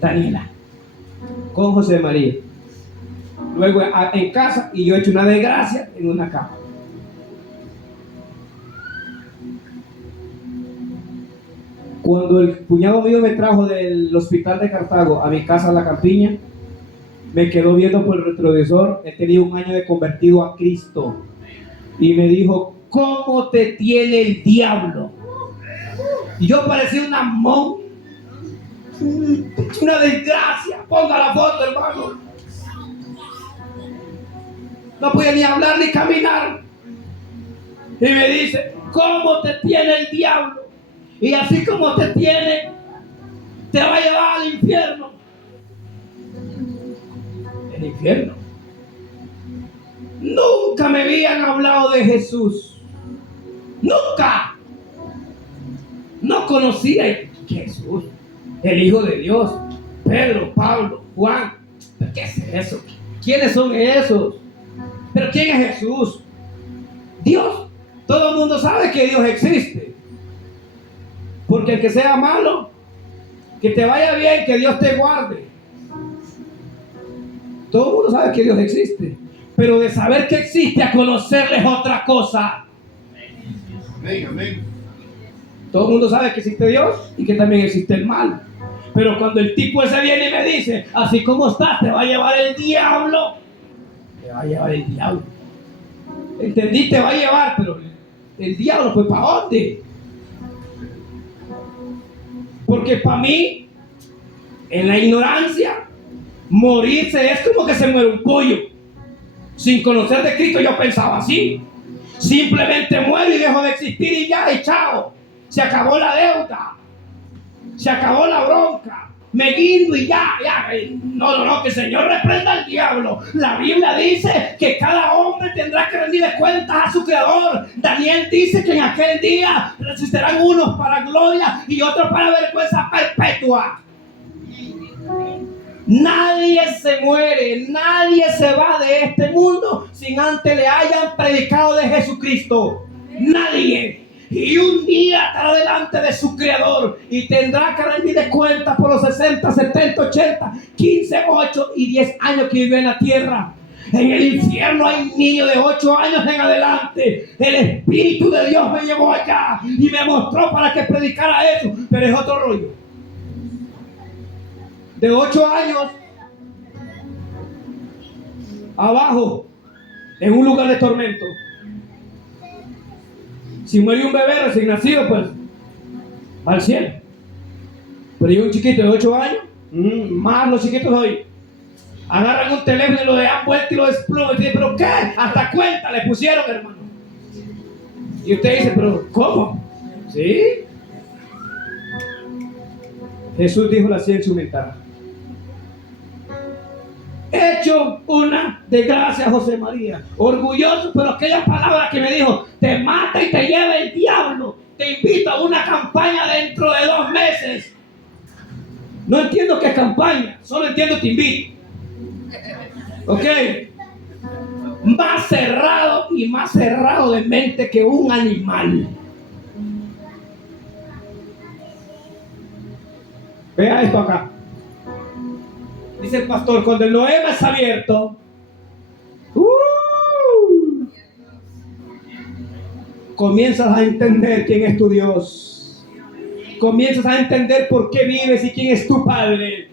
Daniela, con José María. Luego en casa, y yo he hecho una desgracia en una cama. Cuando el cuñado mío me trajo del hospital de Cartago a mi casa, a La Campiña, me quedó viendo por el retrovisor. Él tenía 1 año de convertido a Cristo y me dijo: ¿cómo te tiene el diablo? Y yo parecía una monja, una desgracia. Ponga la foto, hermano. No podía ni hablar ni caminar. Y me dice: ¿cómo te tiene el diablo? Y así como te tiene, te va a llevar al infierno. El infierno. Nunca me habían hablado de Jesús. Nunca. No conocía Jesús, el Hijo de Dios. Pedro, Pablo, Juan. ¿Qué es eso? ¿Quiénes son esos? ¿Pero quién es Jesús? Dios. Todo el mundo sabe que Dios existe. Porque el que sea malo, que te vaya bien, que Dios te guarde. Todo el mundo sabe que Dios existe. Pero de saber que existe a conocerle es otra cosa. Amén. Todo el mundo sabe que existe Dios y que también existe el mal. Pero cuando el tipo ese viene y me dice: así como estás, te va a llevar el diablo. Te va a llevar el diablo. Entendí, te va a llevar, pero el diablo, pues ¿para dónde? Porque para mí, en la ignorancia, morirse es como que se muere un pollo. Sin conocer de Cristo yo pensaba así. Simplemente muero y dejo de existir y ya, y chao. Se acabó la deuda. Se acabó la bronca. Me guindo y ya. No, que el Señor reprenda al diablo. La Biblia dice que cada hombre tendrá que rendirle cuentas a su Creador. Daniel dice que en aquel día resucitarán unos para gloria y otros para vergüenza perpetua. Nadie se muere, nadie se va de este mundo sin antes le hayan predicado de Jesucristo. Nadie. Y un día estará delante de su Creador y tendrá que rendir cuentas por los 60, 70, 80, 15, 8 y 10 años que vivió en la tierra. En el infierno hay niños de 8 años en adelante. El Espíritu de Dios me llevó allá y me mostró para que predicara eso. Pero es otro rollo. De 8 años abajo, en un lugar de tormento. Si muere un bebé recién nacido, pues al cielo. Pero hay un chiquito de 8 años, más los chiquitos hoy, agarran un teléfono y lo dejan vuelto y lo despluman. Y dicen: ¿pero qué? Hasta cuenta le pusieron, hermano. Y usted dice: ¿pero cómo? ¿Sí? Jesús dijo la ciencia aumentará. Hecho una desgracia, José María, orgulloso, pero aquella palabra que me dijo: te mata y te lleva el diablo, te invito a una campaña dentro de 2 meses. No entiendo qué campaña, solo entiendo te invito. Ok, más cerrado de mente que un animal. Vea esto acá. Dice el pastor: cuando el Noema es abierto, comienzas a entender quién es tu Dios. Comienzas a entender por qué vives y quién es tu Padre.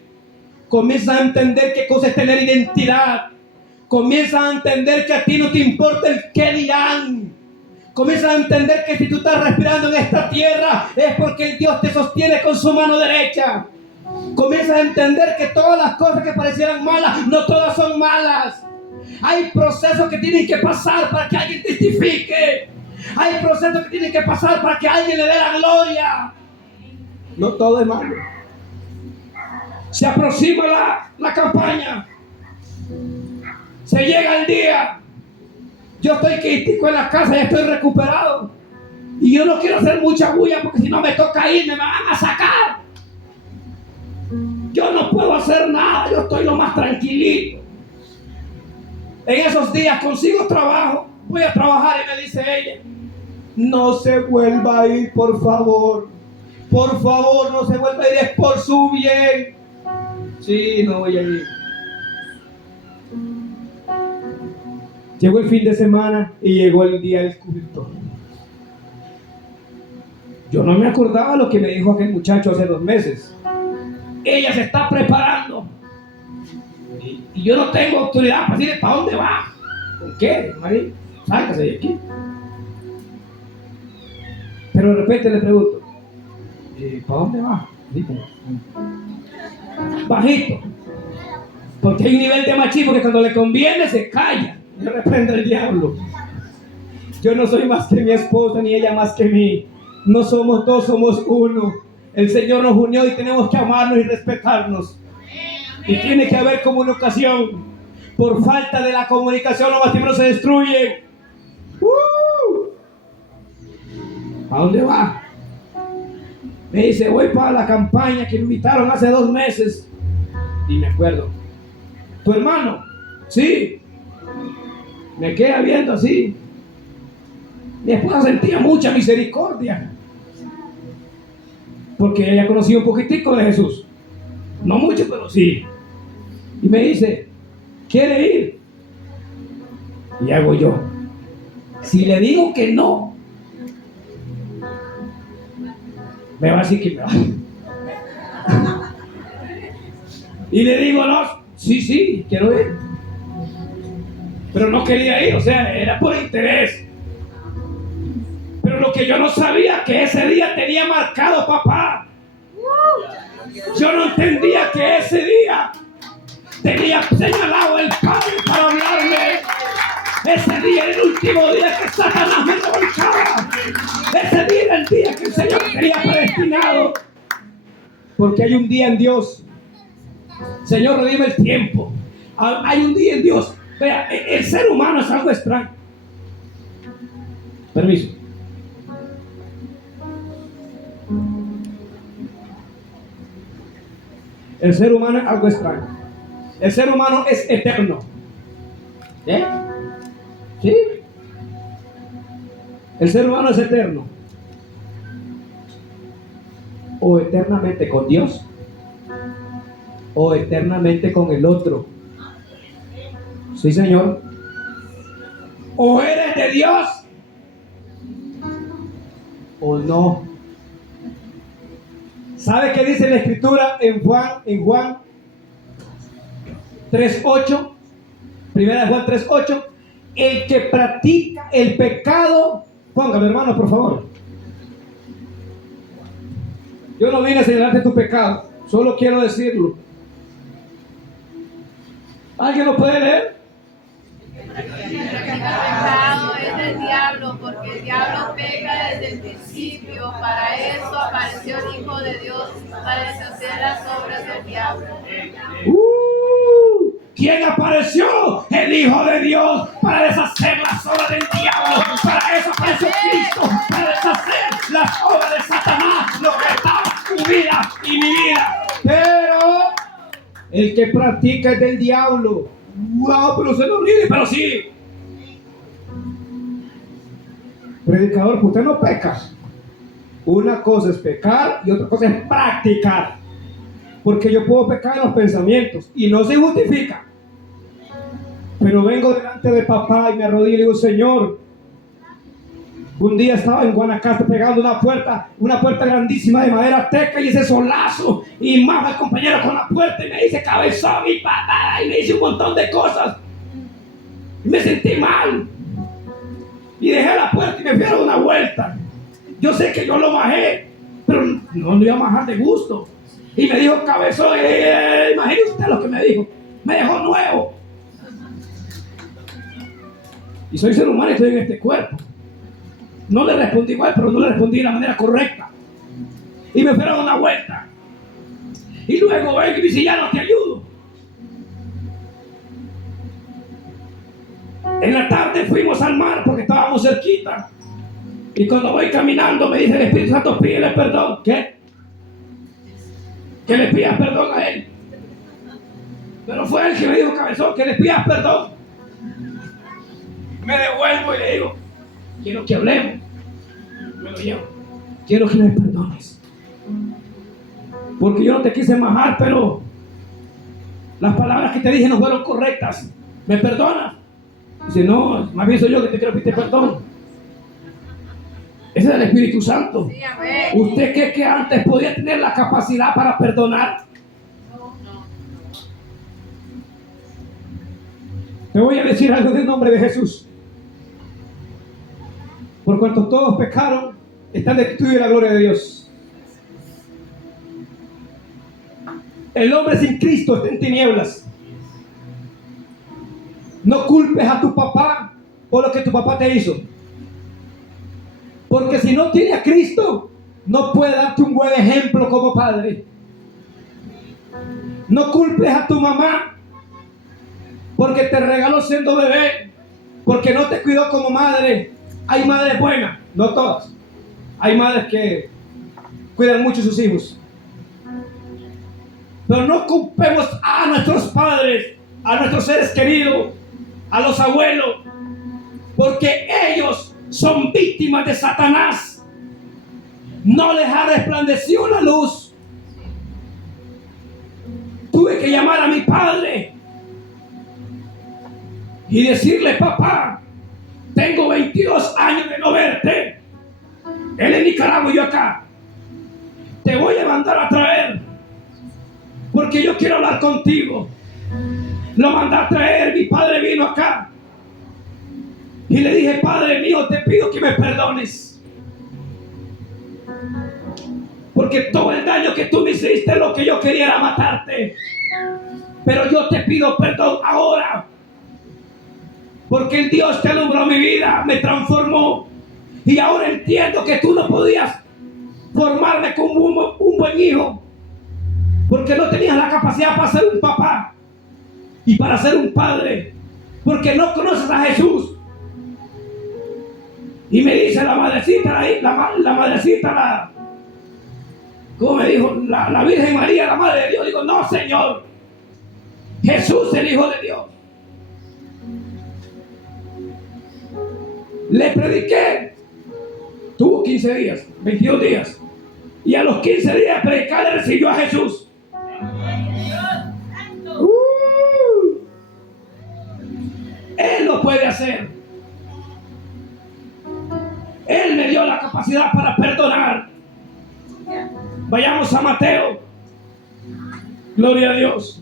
Comienzas a entender qué cosa es tener identidad. Comienzas a entender que a ti no te importa el qué dirán. Comienzas a entender que si tú estás respirando en esta tierra es porque el Dios te sostiene con su mano derecha. Comienzas a entender que todas las cosas que parecieran malas, no todas son malas. Hay procesos que tienen que pasar para que alguien testifique. Hay procesos que tienen que pasar para que alguien le dé la gloria. No todo es malo. Se aproxima la campaña. Se llega el día. Yo estoy crítico en la casa, ya estoy recuperado. Y yo no quiero hacer mucha bulla porque si no me toca ir, me van a sacar. Yo no puedo hacer nada, yo estoy lo más tranquilito. En esos días consigo trabajo, voy a trabajar y me dice ella, no se vuelva a ir, por favor. Por favor, no se vuelva a ir, es por su bien. Sí, no voy a ir. Llegó el fin de semana y llegó el día del culto. Yo no me acordaba lo que me dijo aquel muchacho hace 2 meses. Ella se está preparando. Y yo no tengo autoridad para decirle para dónde va. ¿Con qué, María? Sácase de aquí. Pero de repente le pregunto, ¿para dónde va? Bajito. Porque hay un nivel de machismo que cuando le conviene se calla. Yo reprendo al diablo. Yo no soy más que mi esposa, ni ella más que mí. No somos dos, somos uno. El Señor nos unió y tenemos que amarnos y respetarnos. Y tiene que haber comunicación. Por falta de la comunicación los matrimonios se destruyen. ¿A dónde va? Me dice, voy para la campaña que me invitaron hace 2 meses. Y me acuerdo. ¿Tu hermano? Sí. Me queda viendo así. Mi esposa sentía mucha misericordia. Porque ella conocía un poquitico de Jesús. No mucho, pero sí. Y me dice, ¿quiere ir? Y hago yo. Si le digo que no, me va a decir que me va. Y le digo, no, sí, quiero ir. Pero no quería ir, o sea, era por interés. Pero lo que yo no sabía, que ese día tenía marcado papá. Yo no entendía que ese día tenía señalado el Padre para hablarme. Ese día era el último día que Satanás me revolcaba. Ese día era el día que el Señor tenía predestinado. Porque hay un día en Dios. Señor, redime el tiempo. Hay un día en Dios. Vea, el ser humano es algo extraño. Permiso. El ser humano es algo extraño. El ser humano es eterno. ¿Eh? ¿Sí? El ser humano es eterno. O eternamente con Dios, o eternamente con el otro. Sí, Señor. O eres de Dios, o no. ¿Sabe qué dice la Escritura en Juan 3:8? Primera de Juan 3:8. El que practica el pecado, póngalo, hermano, por favor. Yo no vine a señalarte tu pecado, solo quiero decirlo. ¿Alguien lo puede leer? El pecado es del diablo, porque el diablo peca desde el principio. Para eso apareció el Hijo de Dios, para deshacer las obras del diablo. ¿Quién apareció? El Hijo de Dios, para deshacer las obras del diablo. Para eso apareció Cristo, para deshacer las obras de Satanás, lo que estaba en tu vida y mi vida. Pero el que practica es del diablo. Wow, pero se lo ríe, pero sí. Predicador, usted no peca. Una cosa es pecar y otra cosa es practicar. Porque yo puedo pecar en los pensamientos y no se justifica. Pero vengo delante de papá y me arrodillo y le digo, Señor, un día estaba en Guanacaste pegando una puerta grandísima de madera teca y ese solazo, y más el compañero con la puerta y me dice cabezón y patada y me dice un montón de cosas. Y me sentí mal. Y dejé la puerta y me fui a dar una vuelta. Yo sé que yo lo bajé, pero no lo iba a bajar de gusto. Y me dijo cabezón, imagínese usted lo que me dijo. Me dejó nuevo. Y soy ser humano y estoy en este cuerpo. No le respondí igual, pero no le respondí de la manera correcta. Y me fui a dar una vuelta. Y luego vengo y dice, ya no te ayudo. En la tarde fuimos al mar porque estábamos cerquita. Y cuando voy caminando me dice el Espíritu Santo, pídele perdón. ¿Qué? Que le pidas perdón a él. Pero fue él que me dijo, cabezón, que le pidas perdón. Me devuelvo y le digo, quiero que hablemos. Me lo llevo. Quiero que me perdones. Porque yo no te quise majar, pero las palabras que te dije no fueron correctas. ¿Me perdonas? Dice, no, más bien soy yo que te quiero pedir perdón. Ese es el Espíritu Santo. Sí, amén. ¿Usted cree que antes podía tener la capacidad para perdonar? Te voy a decir algo en el nombre de Jesús. Por cuanto todos pecaron, están destituidos de la gloria de Dios. El hombre sin Cristo está en tinieblas. No culpes a tu papá por lo que tu papá te hizo. Porque si no tiene a Cristo, no puede darte un buen ejemplo como padre. No culpes a tu mamá porque te regaló siendo bebé, porque no te cuidó como madre. Hay madres buenas, no todas. Hay madres que cuidan mucho a sus hijos. Pero no culpemos a nuestros padres, a nuestros seres queridos, a los abuelos, porque ellos son víctimas de Satanás. No les ha resplandecido la luz. Tuve que llamar a mi padre y decirle, papá, tengo 22 años de no verte. Él en Nicaragua y yo acá. Te voy a mandar a traer, porque yo quiero hablar contigo. Lo mandé a traer, mi padre vino acá. Y le dije, Padre mío, te pido que me perdones. Porque todo el daño que tú me hiciste, lo que yo quería era matarte. Pero yo te pido perdón ahora. Porque el Dios que alumbró mi vida me transformó. Y ahora entiendo que tú no podías formarme como un buen hijo. Porque no tenías la capacidad para ser un papá y para ser un padre. Porque no conoces a Jesús. Y me dice la madrecita, la madrecita, ¿cómo me dijo? La Virgen María, la Madre de Dios. Digo, no, Señor. Jesús, el Hijo de Dios. Le prediqué. Tuvo 15 días, 22 días. Y a los 15 días de predicar, le recibió a Jesús. Él lo puede hacer. Él me dio la capacidad para perdonar. Vayamos a Mateo. Gloria a Dios.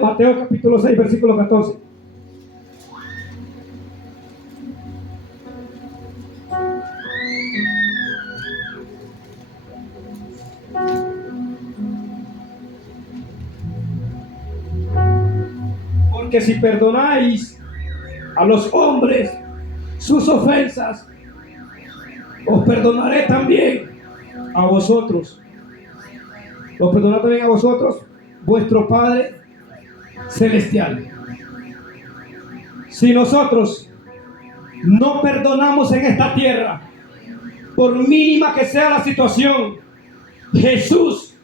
Mateo capítulo 6, versículo 14. Porque si perdonáis a los hombres sus ofensas, os perdonaré también a vosotros. Os perdonaré también a vosotros, vuestro Padre Celestial. Si nosotros no perdonamos en esta tierra, por mínima que sea la situación, Jesús,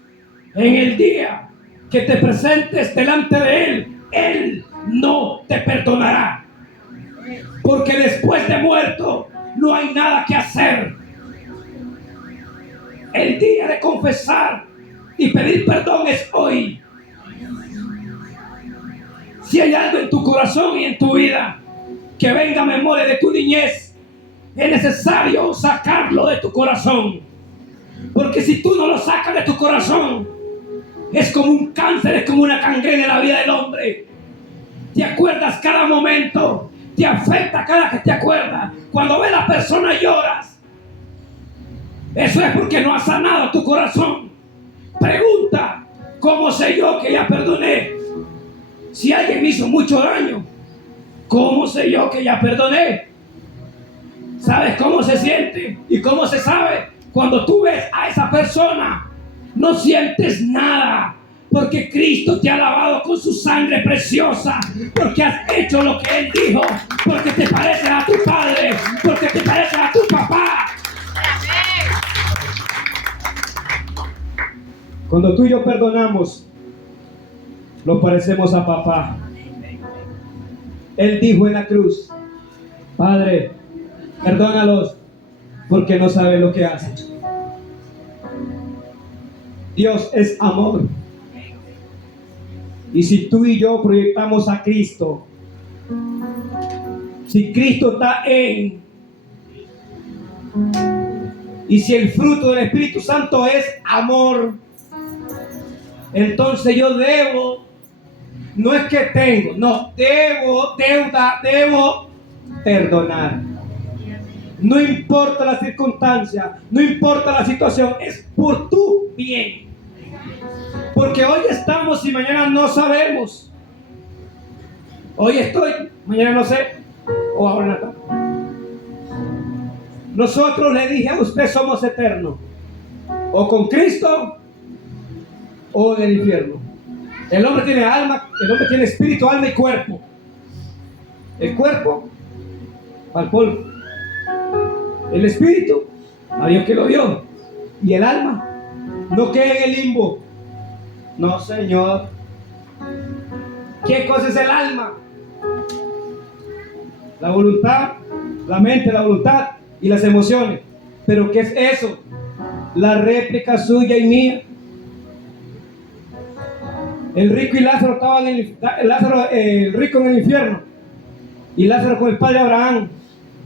en el día que te presentes delante de Él no te perdonará. Porque después de muerto no hay nada que hacer. El día de confesar y pedir perdón es hoy. Si hay algo en tu corazón y en tu vida que venga a memoria de tu niñez, es necesario sacarlo de tu corazón. Porque si tú no lo sacas de tu corazón, es como un cáncer, es como una gangrena en la vida del hombre. Te acuerdas cada momento, te afecta cada que te acuerdas. Cuando ves a la persona y lloras, eso es porque no has sanado tu corazón. Pregunta, ¿cómo sé yo que ya perdoné? Si alguien me hizo mucho daño, ¿Cómo sé yo que ya perdoné? ¿Sabes cómo se siente? ¿Y cómo se sabe? Cuando tú ves a esa persona, no sientes nada. Porque Cristo te ha lavado con su sangre preciosa. Porque has hecho lo que Él dijo. Porque te pareces a tu padre. Porque te pareces a tu papá. Cuando tú y yo perdonamos, nos parecemos a papá. Él dijo en la cruz: Padre, perdónalos porque no saben lo que hacen. Dios es amor. Y si tú y yo proyectamos a Cristo, si Cristo está y si el fruto del Espíritu Santo es amor, entonces yo debo, no es que tengo, no, debo perdonar. No importa la circunstancia, no importa la situación, es por tu bien. Porque hoy estamos y mañana no sabemos. Hoy estoy, mañana no sé, o ahora en la tarde. Nosotros le dije a usted, somos eternos, o con Cristo o en el infierno. El hombre tiene alma, el hombre tiene espíritu, alma y cuerpo. El cuerpo al polvo, el espíritu a Dios que lo dio, y el alma no queda en el limbo. No, Señor. ¿Qué cosa es el alma? La voluntad, la mente, la voluntad y las emociones. ¿Pero qué es eso? La réplica suya y mía. El rico y Lázaro estaban el rico en el infierno y Lázaro con el padre Abraham.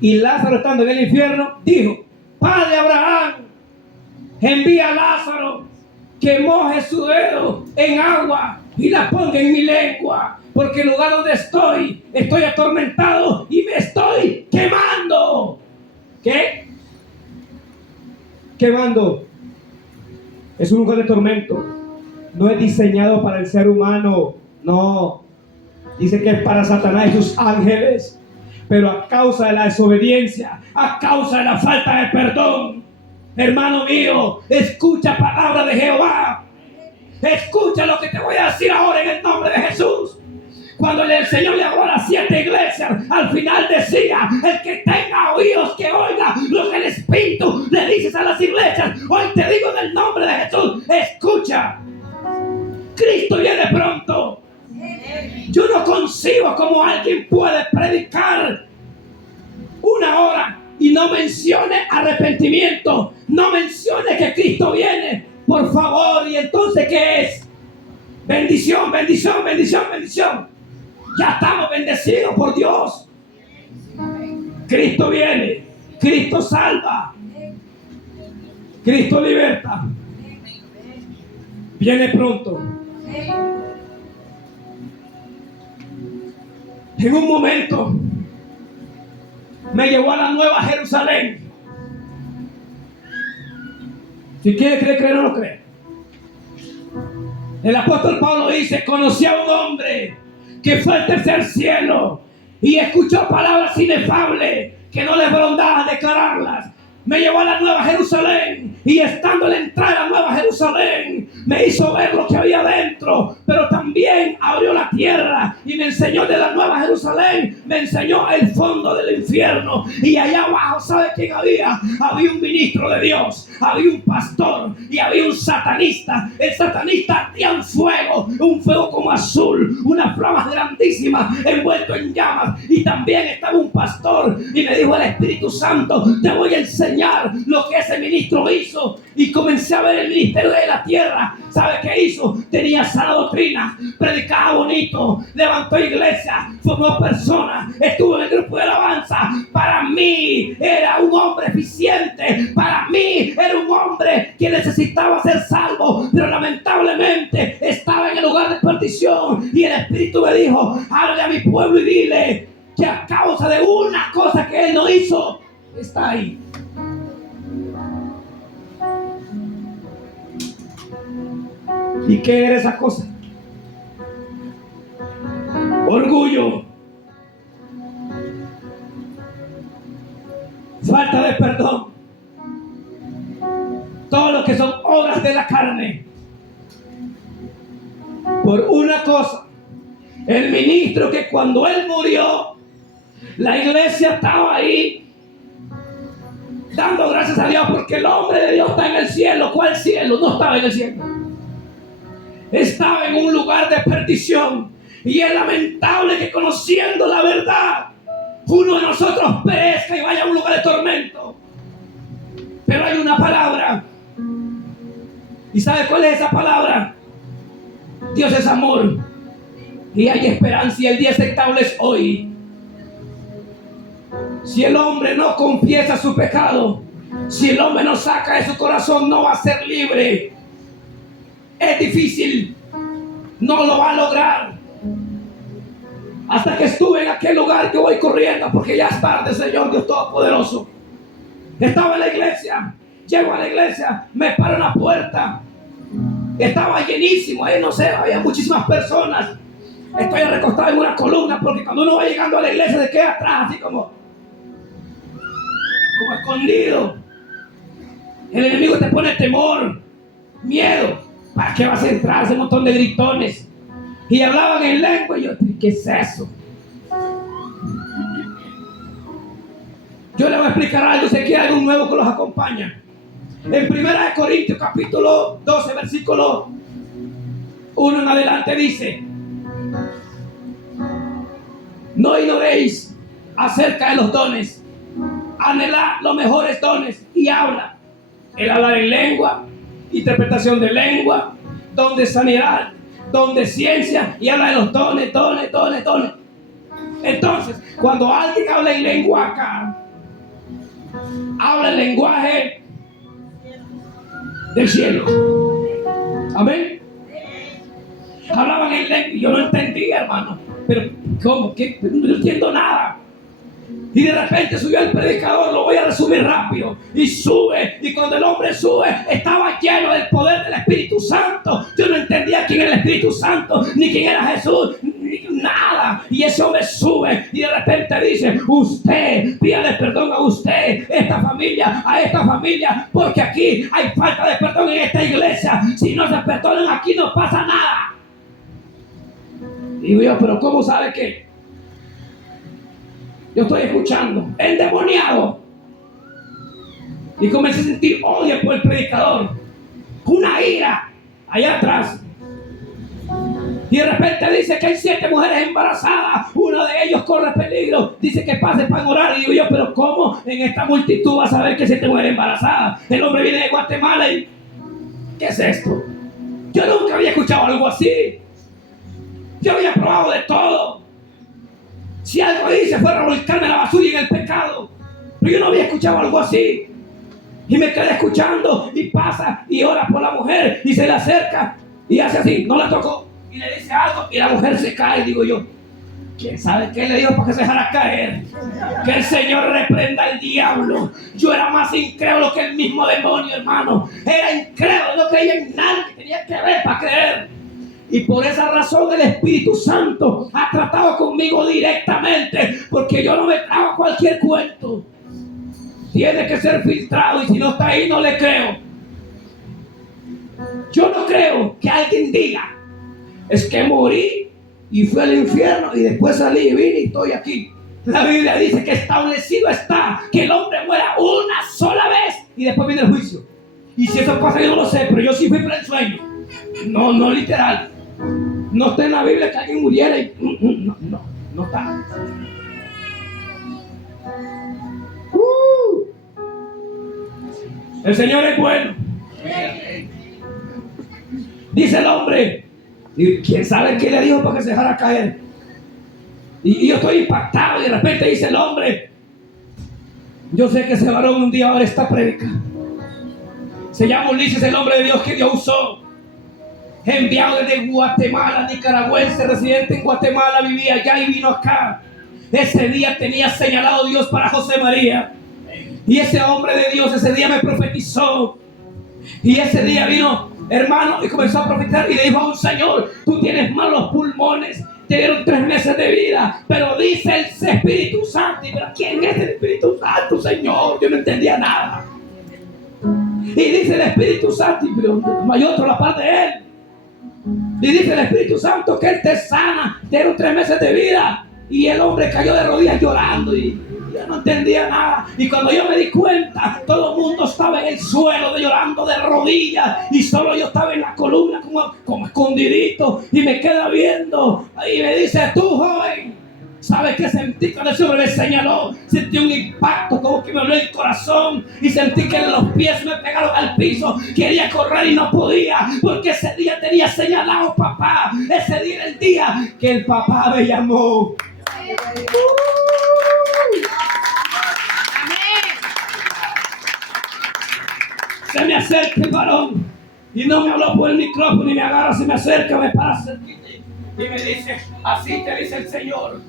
Y Lázaro, estando en el infierno, dijo: Padre Abraham, envía a Lázaro que moje su dedo en agua y la ponga en mi lengua, porque el lugar donde estoy atormentado y me estoy quemando. ¿Qué? Quemando. Es un lugar de tormento. No es diseñado para el ser humano. No. Dice que es para Satanás y sus ángeles. Pero a causa de la desobediencia, a causa de la falta de perdón, hermano mío, escucha palabra de Jehová. Escucha lo que te voy a decir ahora en el nombre de Jesús. Cuando el Señor le habló a las 7 iglesias, al final decía: el que tenga oídos que oiga lo que el Espíritu le dice a las iglesias. Hoy te digo en el nombre de Jesús, escucha. Cristo viene pronto. Yo no concibo cómo alguien puede predicar 1 hora y no mencione arrepentimiento, no mencione que Cristo viene. Por favor, ¿y entonces qué es? Bendición, bendición, bendición, bendición. Ya estamos bendecidos por Dios. Cristo viene, Cristo salva, Cristo liberta. Viene pronto. En un momento me llevó a la Nueva Jerusalén. Si quiere creer, cree, no lo cree. El apóstol Pablo dice: conocí a un hombre que fue al tercer cielo y escuchó palabras inefables que no le bondaba declararlas. Me llevó a la Nueva Jerusalén y estando en la entrada de la Nueva Jerusalén me hizo ver lo que había dentro, pero también abrió la tierra y me enseñó de la Nueva Jerusalén, me enseñó el fondo del infierno. Y allá abajo, ¿sabe quién había? Había un ministro de Dios, había un pastor y había un satanista. El satanista ardía un fuego como azul, unas flamas grandísimas envuelto en llamas. Y también estaba un pastor y me dijo el Espíritu Santo: te voy a enseñar lo que ese ministro hizo. Y comencé a ver el ministerio de la tierra. ¿Sabe qué hizo? Tenía sana doctrina, predicaba bonito, levantó iglesia, formó personas, estuvo en el grupo de alabanza. Para mí era un hombre eficiente, para mí era un hombre que necesitaba ser salvo, pero lamentablemente estaba en el lugar de perdición. Y el Espíritu me dijo: háblale a mi pueblo y dile que a causa de una cosa que él no hizo, está ahí. ¿Y qué era esa cosa? Orgullo. esa carne. Por una cosa, el ministro, que cuando él murió, la iglesia estaba ahí dando gracias a Dios porque el hombre de Dios está en el cielo. ¿Cuál cielo? No estaba en el cielo. Estaba en un lugar de perdición. Y es lamentable que, conociendo la verdad, uno de nosotros perezca y vaya a un lugar de tormento. Pero hay una palabra. ¿Y sabe cuál es esa palabra? Dios es amor. Y hay esperanza, y el día aceptable es hoy. Si el hombre no confiesa su pecado, si el hombre no saca de su corazón, no va a ser libre. Es difícil. No lo va a lograr. Hasta que estuve en aquel lugar, que voy corriendo porque ya es tarde, Señor Dios Todopoderoso. Estaba en la iglesia. Llego a la iglesia, me paro en la puerta. Estaba llenísimo, no sé, había muchísimas personas. Estoy recostado en una columna porque cuando uno va llegando a la iglesia se queda atrás, así como escondido. El enemigo te pone temor, miedo. ¿Para qué vas a entrar? Ese montón de gritones. Y hablaban en lengua. Y yo, ¿qué es eso? Yo le voy a explicar algo. Sé que hay algo nuevo que los acompaña. En 1 Corintios capítulo 12, versículo 1 en adelante dice: no ignoréis acerca de los dones. Anhelad los mejores dones y habla. El hablar en lengua, interpretación de lengua, don de sanidad, don de ciencia, y habla de los dones. Entonces, cuando alguien habla en lengua acá, habla el lenguaje del cielo. Amén. Hablaban en lengua, yo no entendía, hermano. Pero, ¿cómo? ¿Qué? No entiendo nada. Y de repente subió el predicador, lo voy a resumir rápido, y sube, y cuando el hombre sube, estaba lleno del poder del Espíritu Santo. Yo no entendía quién era el Espíritu Santo, ni quién era Jesús, ni nada. Y ese hombre sube, y de repente dice: usted, pídale perdón a usted, a esta familia, porque aquí hay falta de perdón en esta iglesia. Si no se perdonan, aquí no pasa nada. Digo yo, pero ¿cómo sabe qué? Yo estoy escuchando, endemoniado. Y comencé a sentir odio por el predicador. Una ira allá atrás. Y de repente dice que hay 7 mujeres embarazadas. Una de ellas corre peligro. Dice que pase para orar. Y digo yo, pero ¿cómo en esta multitud va a saber que 7 mujeres embarazadas? El hombre viene de Guatemala y... ¿qué es esto? Yo nunca había escuchado algo así. Yo había probado de todo. Si algo hice fue revolcarme la basura y en el pecado. Pero yo no había escuchado algo así. Y me quedé escuchando, y pasa y ora por la mujer y se le acerca y hace así, no la tocó, y le dice algo y la mujer se cae. Digo yo, ¿quién sabe qué le dijo para que se dejara caer? Que el Señor reprenda al diablo. Yo era más incrédulo que el mismo demonio, hermano. Era incrédulo, no creía en nada que tenía que ver para creer. Y por esa razón el Espíritu Santo ha tratado conmigo directamente, porque yo no me trago cualquier cuento. Tiene que ser filtrado, y si no está ahí no le creo. Yo no creo que alguien diga: es que morí y fui al infierno y después salí y vine y estoy aquí. La Biblia dice que establecido está que el hombre muera una sola vez y después viene el juicio. Y si eso pasa yo no lo sé, pero yo sí fui para el sueño. No literal. No está en la Biblia que alguien muriera y... No está. El Señor es bueno. Dice el hombre, y quién sabe qué le dijo para que se dejara caer. Y yo estoy impactado, y de repente dice el hombre: yo sé que ese varón un día va a ver esta prédica. Se llama Ulises, el hombre de Dios que Dios usó, enviado desde Guatemala, nicaragüense, residente en Guatemala, vivía allá y vino acá. Ese día tenía señalado Dios para José María. Y ese hombre de Dios ese día me profetizó. Y ese día vino, hermano, y comenzó a profetizar y le dijo a un señor: tú tienes malos pulmones, te dieron 3 meses de vida, pero dice el Espíritu Santo. Y pero ¿quién es el Espíritu Santo, Señor? Yo no entendía nada. Y dice el Espíritu Santo, pero no hay otro a la par de él. Y dice el Espíritu Santo que él te sana. Dieron 3 meses de vida. Y el hombre cayó de rodillas llorando y yo no entendía nada. Y cuando yo me di cuenta, todo el mundo estaba en el suelo llorando de rodillas y solo yo estaba en la columna como escondidito y me queda viendo. Y me dice: tú, joven, ¿sabes qué sentí cuando ese hombre me señaló? Sentí un impacto, como que me abrió el corazón y sentí que los pies me pegaron al piso. Quería correr y no podía, porque ese día tenía señalado papá. Ese día era el día que el papá me llamó. Se me acerca el varón y no me habló por el micrófono ni me agarra, se me acerca, me para cerquita y me dice: así te dice el Señor,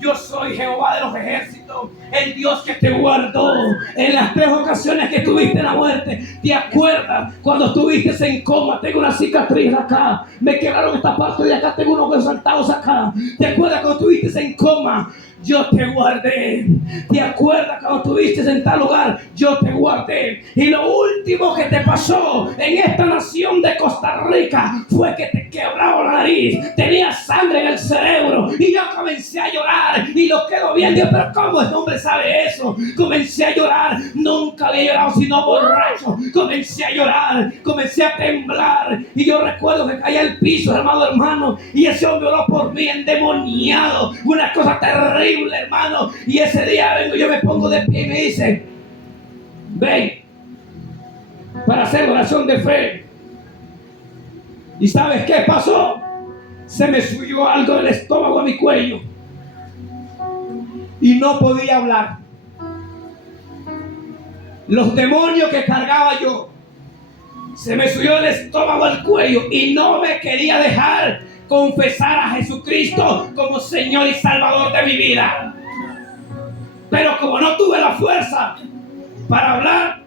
yo soy Jehová de los ejércitos, el Dios que te guardó en las 3 ocasiones que tuviste en la muerte. ¿Te acuerdas cuando estuviste en coma? Tengo una cicatriz acá, me quebraron esta parte de acá, tengo unos huesos saltados acá. ¿Te acuerdas cuando estuviste en coma? Yo te guardé. ¿Te acuerdas cuando estuviste en tal lugar? Yo te guardé. Y lo último que te pasó en esta nación de Costa Rica fue que te quebraba la nariz, tenías sangre en el cerebro. Y yo comencé a llorar y lo quedo viendo. Digo, pero ¿cómo este hombre sabe eso? Comencé a llorar. Nunca había llorado sino borracho. Comencé a llorar, comencé a temblar. Y yo recuerdo que caía al piso, hermano. Y ese hombre oró por mí endemoniado. Una cosa terrible, hermano. Y ese día vengo, yo me pongo de pie y me dice: ven para hacer oración de fe. ¿Y sabes qué pasó? Se me subió algo del estómago a mi cuello y no podía hablar. Los demonios que cargaba yo se me subió el estómago al cuello y no me quería dejar confesar a Jesucristo como Señor y Salvador de mi vida. Pero como no tuve la fuerza para hablar,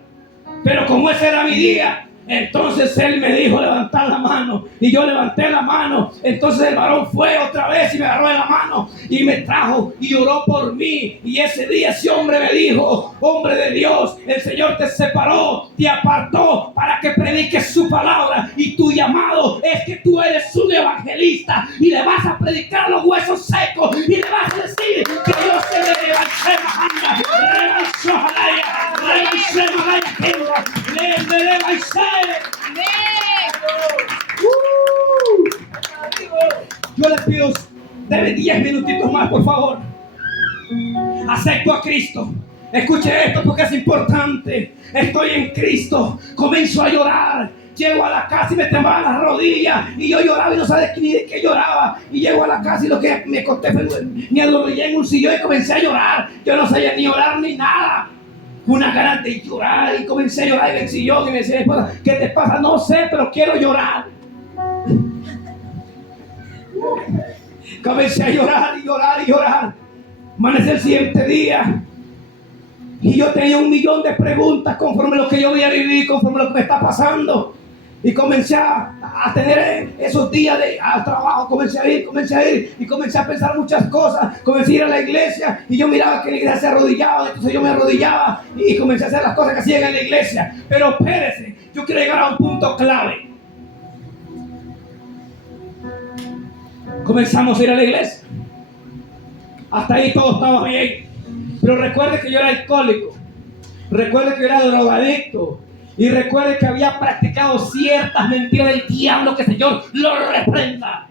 pero como ese era mi día, entonces él me dijo levantar la mano y yo levanté la mano. Entonces el varón fue otra vez y me agarró de la mano y me trajo y oró por mí. Y ese día ese hombre me dijo: hombre de Dios, el Señor te separó, te apartó para que prediques su palabra, y tu llamado es que tú eres un evangelista y le vas a predicar a los huesos secos y le vas a decir que Dios se le levantó majanda, rebalsó jalaya, rebalsó jalaya, le rebalsó. Yo les pido, deme 10 minutitos más, por favor. Acepto a Cristo. Escuche esto porque es importante. Estoy en Cristo. Comienzo a llorar. Llego a la casa y me temblaban las rodillas. Y yo lloraba y no sabía ni de qué lloraba. Y llego a la casa y lo que me acosté fue me arrodillé en un sillón y comencé a llorar. Yo no sabía ni orar ni nada. Una ganas de llorar y comencé a llorar en el sillón y me decía: ¿qué te pasa? No sé, pero quiero llorar. Comencé a llorar y llorar y llorar. Amanecí el siguiente día y yo tenía 1.000.000 de preguntas conforme a lo que yo voy a vivir, conforme a lo que me está pasando. Y comencé a tener esos días de trabajo, comencé a ir y comencé a pensar muchas cosas. Comencé a ir a la iglesia y yo miraba que la iglesia se arrodillaba, entonces yo me arrodillaba y comencé a hacer las cosas que hacían en la iglesia. Pero espérese, yo quiero llegar a un punto clave. Comenzamos a ir a la iglesia. Hasta ahí todo estaba bien. Pero recuerde que yo era alcohólico. Recuerde que yo era drogadicto. Y recuerde que había practicado ciertas mentiras del diablo, que el Señor lo reprenda.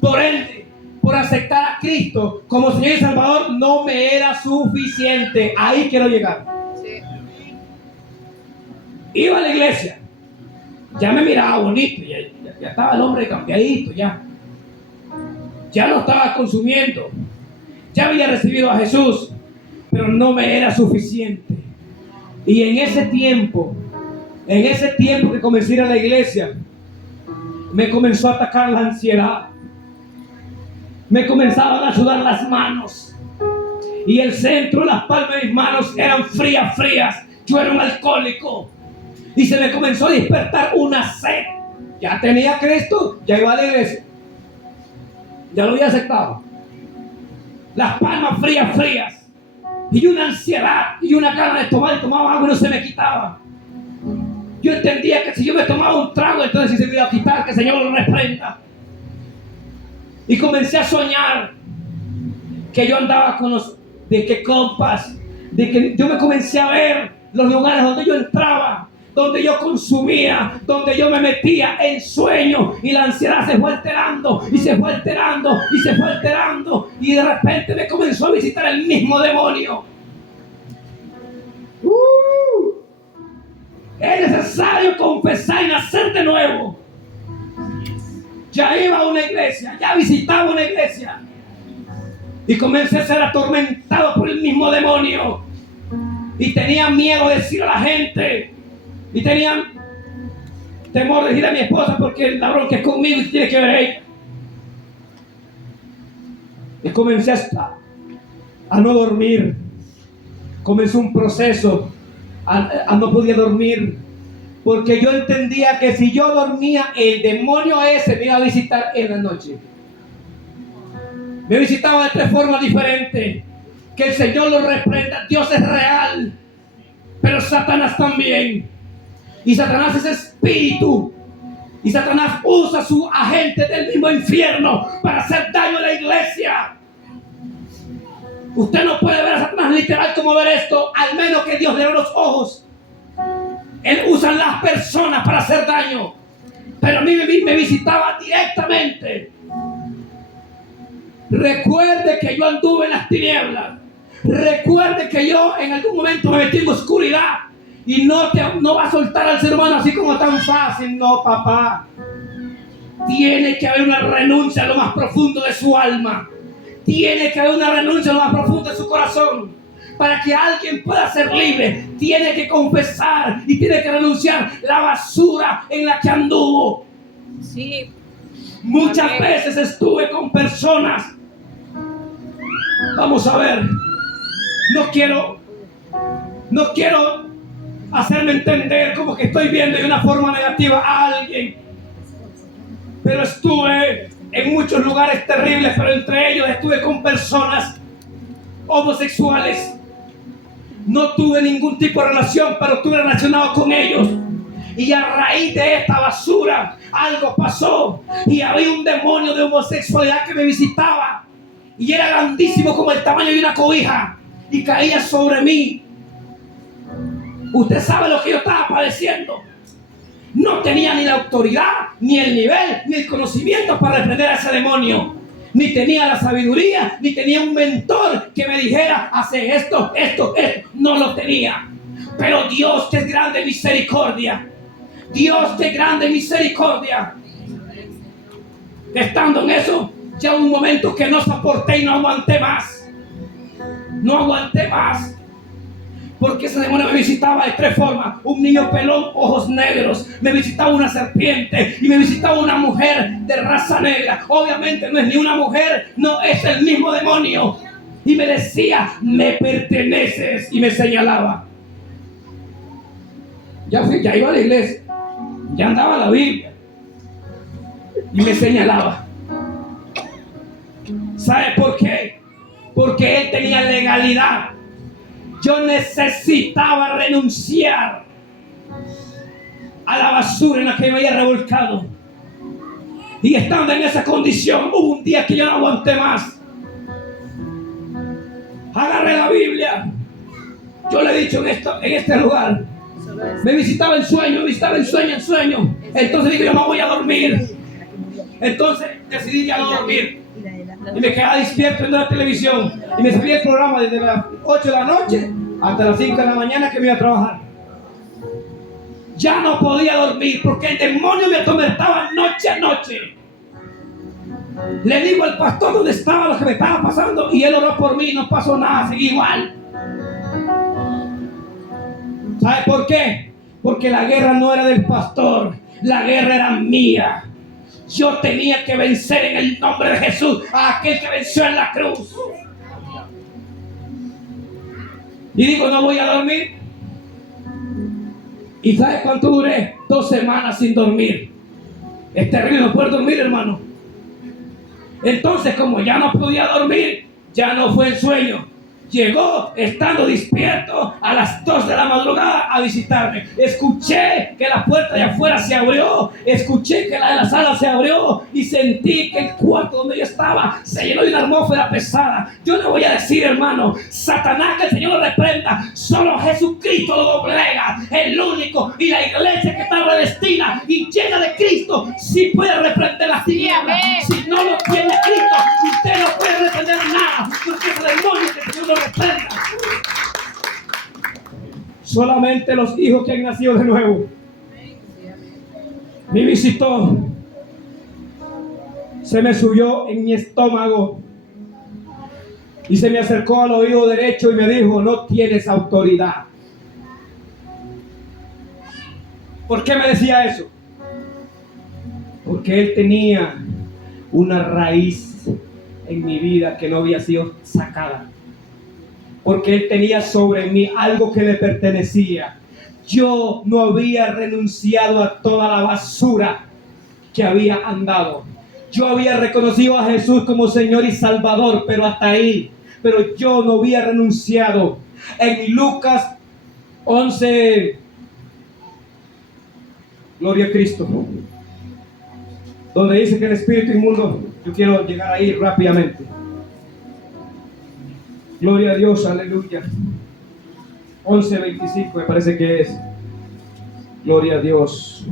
Por ende, por aceptar a Cristo como Señor y Salvador, no me era suficiente. Ahí quiero llegar. Sí. Iba a la iglesia. Ya me miraba bonito. Ya estaba el hombre cambiadito. Ya no estaba consumiendo. Ya había recibido a Jesús. Pero no me era suficiente. Y en ese tiempo que comencé a ir a la iglesia, me comenzó a atacar la ansiedad. Me comenzaban a sudar las manos. Y el centro, las palmas de mis manos eran frías. Yo era un alcohólico. Y se me comenzó a despertar una sed. Ya tenía a Cristo, ya iba a la iglesia. Ya lo había aceptado. Las palmas frías. Y una ansiedad y una gana de tomar, y tomaba agua y no se me quitaba. Yo entendía que si yo me tomaba un trago, entonces si se me iba a quitar, que el Señor lo reprenda. Y comencé a soñar que yo andaba con los de que compas, de que yo me comencé a ver los lugares donde yo entraba, donde yo consumía, donde yo me metía en sueño, y la ansiedad se fue alterando y se fue alterando y se fue alterando, y de repente me comenzó a visitar el mismo demonio. Es necesario confesar y nacer de nuevo. Ya iba a una iglesia, ya visitaba una iglesia, y comencé a ser atormentado por el mismo demonio, y tenía miedo de decir a la gente, y tenía temor de decir a mi esposa, porque el ladrón que es conmigo y tiene que ver ella. Y comencé a no dormir. Comenzó un proceso a no podía dormir, porque yo entendía que si yo dormía, el demonio ese me iba a visitar en la noche. Me visitaba de 3 formas diferentes. Que el Señor lo reprenda. Dios es real, pero Satanás también. Y Satanás es espíritu, y Satanás usa a sus agentes del mismo infierno para hacer daño a la iglesia. Usted no puede ver a Satanás literal como ver esto, al menos que Dios le abra los ojos. Él usa a las personas para hacer daño, pero a mí me visitaba directamente. Recuerde que yo anduve en las tinieblas. Recuerde que yo en algún momento me metí en oscuridad, y no va a soltar al ser humano así como tan fácil. No, papá. Tiene que haber una renuncia a lo más profundo de su alma. Tiene que haber una renuncia a lo más profundo de su corazón. Para que alguien pueda ser libre, tiene que confesar y tiene que renunciar la basura en la que anduvo. Sí. Muchas veces estuve con personas. Vamos a ver. No quiero hacerme entender como que estoy viendo de una forma negativa a alguien, pero estuve en muchos lugares terribles, pero entre ellos estuve con personas homosexuales. No tuve ningún tipo de relación, pero estuve relacionado con ellos, y a raíz de esta basura algo pasó, y había un demonio de homosexualidad que me visitaba, y era grandísimo como el tamaño de una cobija, y caía sobre mí. Usted sabe lo que yo estaba padeciendo. No tenía ni la autoridad, ni el nivel, ni el conocimiento para reprender a ese demonio. Ni tenía la sabiduría, ni tenía un mentor que me dijera, hace esto. No lo tenía. Pero Dios, que es grande en misericordia. Dios, que es grande en misericordia. Estando en eso, ya hubo un momento que no soporté y no aguanté más. No aguanté más. Porque ese demonio me visitaba de 3 formas. Un niño pelón, ojos negros. Me visitaba una serpiente. Y me visitaba una mujer de raza negra. Obviamente no es ni una mujer, no, es el mismo demonio. Y me decía, me perteneces. Y me señalaba. Ya iba a la iglesia. Ya andaba la Biblia. Y me señalaba. ¿Sabe por qué? Porque él tenía legalidad. Yo necesitaba renunciar a la basura en la que me había revolcado. Y estando en esa condición, hubo un día que yo no aguanté más. Agarré la Biblia. Yo le he dicho en este lugar. Me visitaba en sueño. Entonces dije, yo no voy a dormir. Entonces decidí ya no dormir. Y me quedaba despierto viendo la televisión. Y me salía el programa desde las 8 de la noche hasta las 5 de la mañana que me iba a trabajar. Ya no podía dormir porque el demonio me atormentaba noche a noche. Le digo al pastor dónde estaba, lo que me estaba pasando, y él oró por mí, no pasó nada, seguí igual. ¿Sabe por qué? Porque la guerra no era del pastor, la guerra era mía. Yo tenía que vencer en el nombre de Jesús a aquel que venció en la cruz. Y digo, no voy a dormir. ¿Y sabes cuánto duré? 2 semanas sin dormir. Es terrible no poder dormir, hermano. Entonces, como ya no podía dormir, ya no fue en sueño, llegó estando despierto a las 2 de la madrugada a visitarme. Escuché que la puerta de afuera se abrió, escuché que la de la sala se abrió y sentí que el cuarto donde yo estaba se llenó de una atmósfera pesada. Yo le voy a decir, hermano, Satanás, que el Señor lo reprenda, solo Jesucristo lo doblega, el único, y la iglesia que está revestida y llena de Cristo sí puede reprender las tinieblas. Si no lo tiene Cristo, usted no puede reprender nada, porque es el demonio que el Señor lo reprenda. Solamente los hijos que han nacido de nuevo. Me visitó, se me subió en mi estómago y se me acercó al oído derecho y me dijo: no tienes autoridad. ¿Por qué me decía eso? Porque él tenía una raíz en mi vida que no había sido sacada. Porque él tenía sobre mí algo que le pertenecía. Yo no había renunciado a toda la basura que había andado. Yo había reconocido a Jesús como Señor y Salvador, pero hasta ahí. Pero yo no había renunciado. En Lucas 11, gloria a Cristo, donde dice que el espíritu inmundo, yo quiero llegar ahí rápidamente. Gloria a Dios, aleluya. 11:25 me parece que es. Gloria a Dios.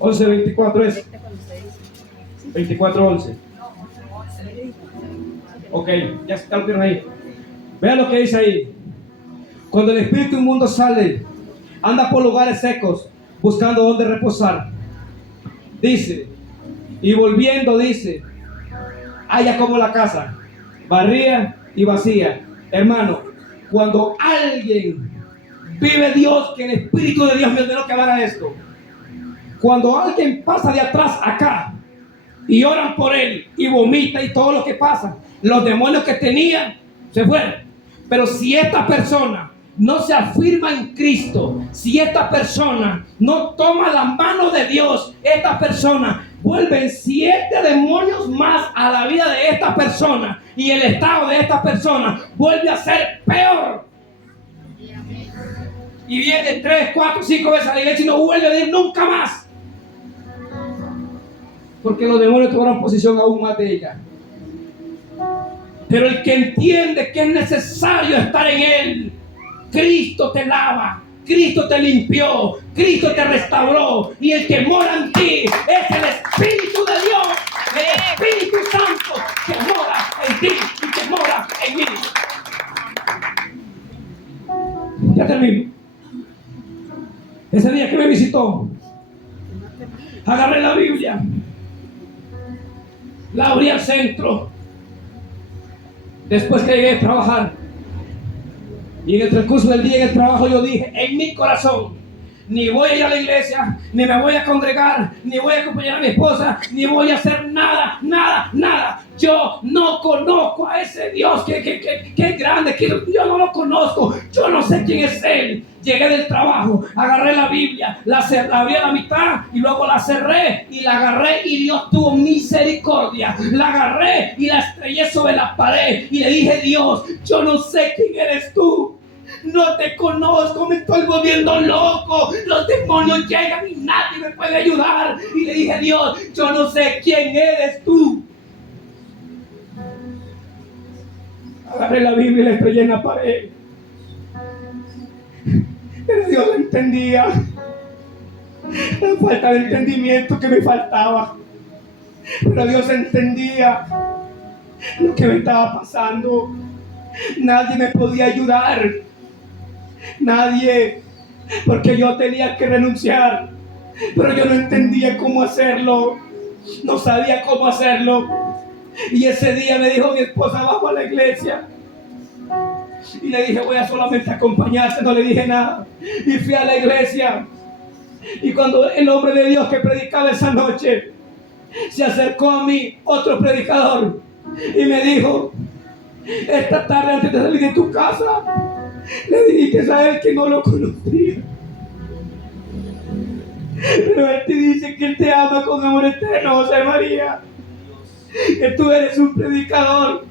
¿11:24 es? 24:11. Ok, ya está lo ahí. Vean lo que dice ahí. Cuando el espíritu inmundo sale, anda por lugares secos, buscando donde reposar. Dice, y volviendo dice, halla como la casa, barría y vacía. Hermano, cuando alguien vive Dios, que el Espíritu de Dios me ordenó que haga esto. Cuando alguien pasa de atrás acá y oran por él y vomita y todo lo que pasa, los demonios que tenían se fueron. Pero si esta persona no se afirma en Cristo, si esta persona no toma la mano de Dios, esta persona vuelven 7 demonios más a la vida de esta persona y el estado de esta persona vuelve a ser peor. Y viene 3, 4, 5 veces a la iglesia y no vuelve a ir nunca más, porque los demonios tomaron posición aún más de ella. Pero el que entiende que es necesario estar en él, Cristo te lava, Cristo te limpió, Cristo te restauró, y el que mora en ti es el Espíritu de Dios, el Espíritu Santo que mora en ti y que mora en mí. Ya termino. Ese día que me visitó, agarré la Biblia, la abrí al centro, después que llegué a trabajar. Y en el transcurso del día en el trabajo yo dije en mi corazón: ni voy a ir a la iglesia, ni me voy a congregar, ni voy a acompañar a mi esposa, ni voy a hacer nada, nada, nada. Yo no conozco a ese Dios que es grande, que yo no lo conozco, yo no sé quién es Él. Llegué del trabajo, agarré la Biblia, la abrí a la mitad y luego la cerré y la agarré y Dios tuvo misericordia. La agarré y la estrellé sobre la pared y le dije: Dios, yo no sé quién eres tú. No te conozco, me estoy volviendo loco. Los demonios llegan y nadie me puede ayudar. Y le dije: Dios, yo no sé quién eres tú. Agarré la Biblia y la estrellé en la pared. Pero Dios lo entendía. La falta de entendimiento que me faltaba. Pero Dios entendía lo que me estaba pasando. Nadie me podía ayudar. Nadie. Porque yo tenía que renunciar. Pero yo no entendía cómo hacerlo. No sabía cómo hacerlo. Y ese día me dijo mi esposa: vamos a la iglesia. Y le dije: voy a solamente acompañarte. No le dije nada. Y fui a la iglesia. Y cuando el hombre de Dios que predicaba esa noche se acercó a mí, otro predicador, y me dijo: esta tarde antes de salir de tu casa, le dijiste a él que no lo conocía. Pero Él te dice que Él te ama con amor eterno, José María. Que tú eres un predicador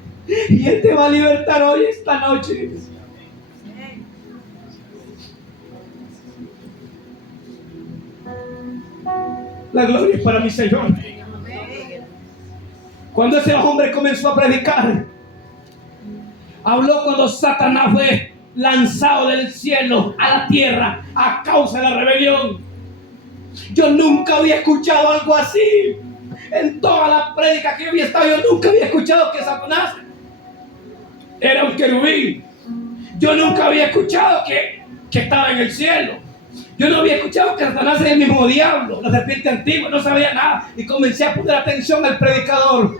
y Él te va a libertar hoy, esta noche. La gloria es para mi Señor. Cuando ese hombre comenzó a predicar, habló cuando Satanás fue lanzado del cielo a la tierra a causa de la rebelión. Yo nunca había escuchado algo así. En toda la prédica que yo había estado, yo nunca había escuchado que Satanás era un querubín. Yo nunca había escuchado que estaba en el cielo. Yo no había escuchado que Satanás era el mismo diablo, la serpiente antigua. No sabía nada. Y comencé a poner atención al predicador.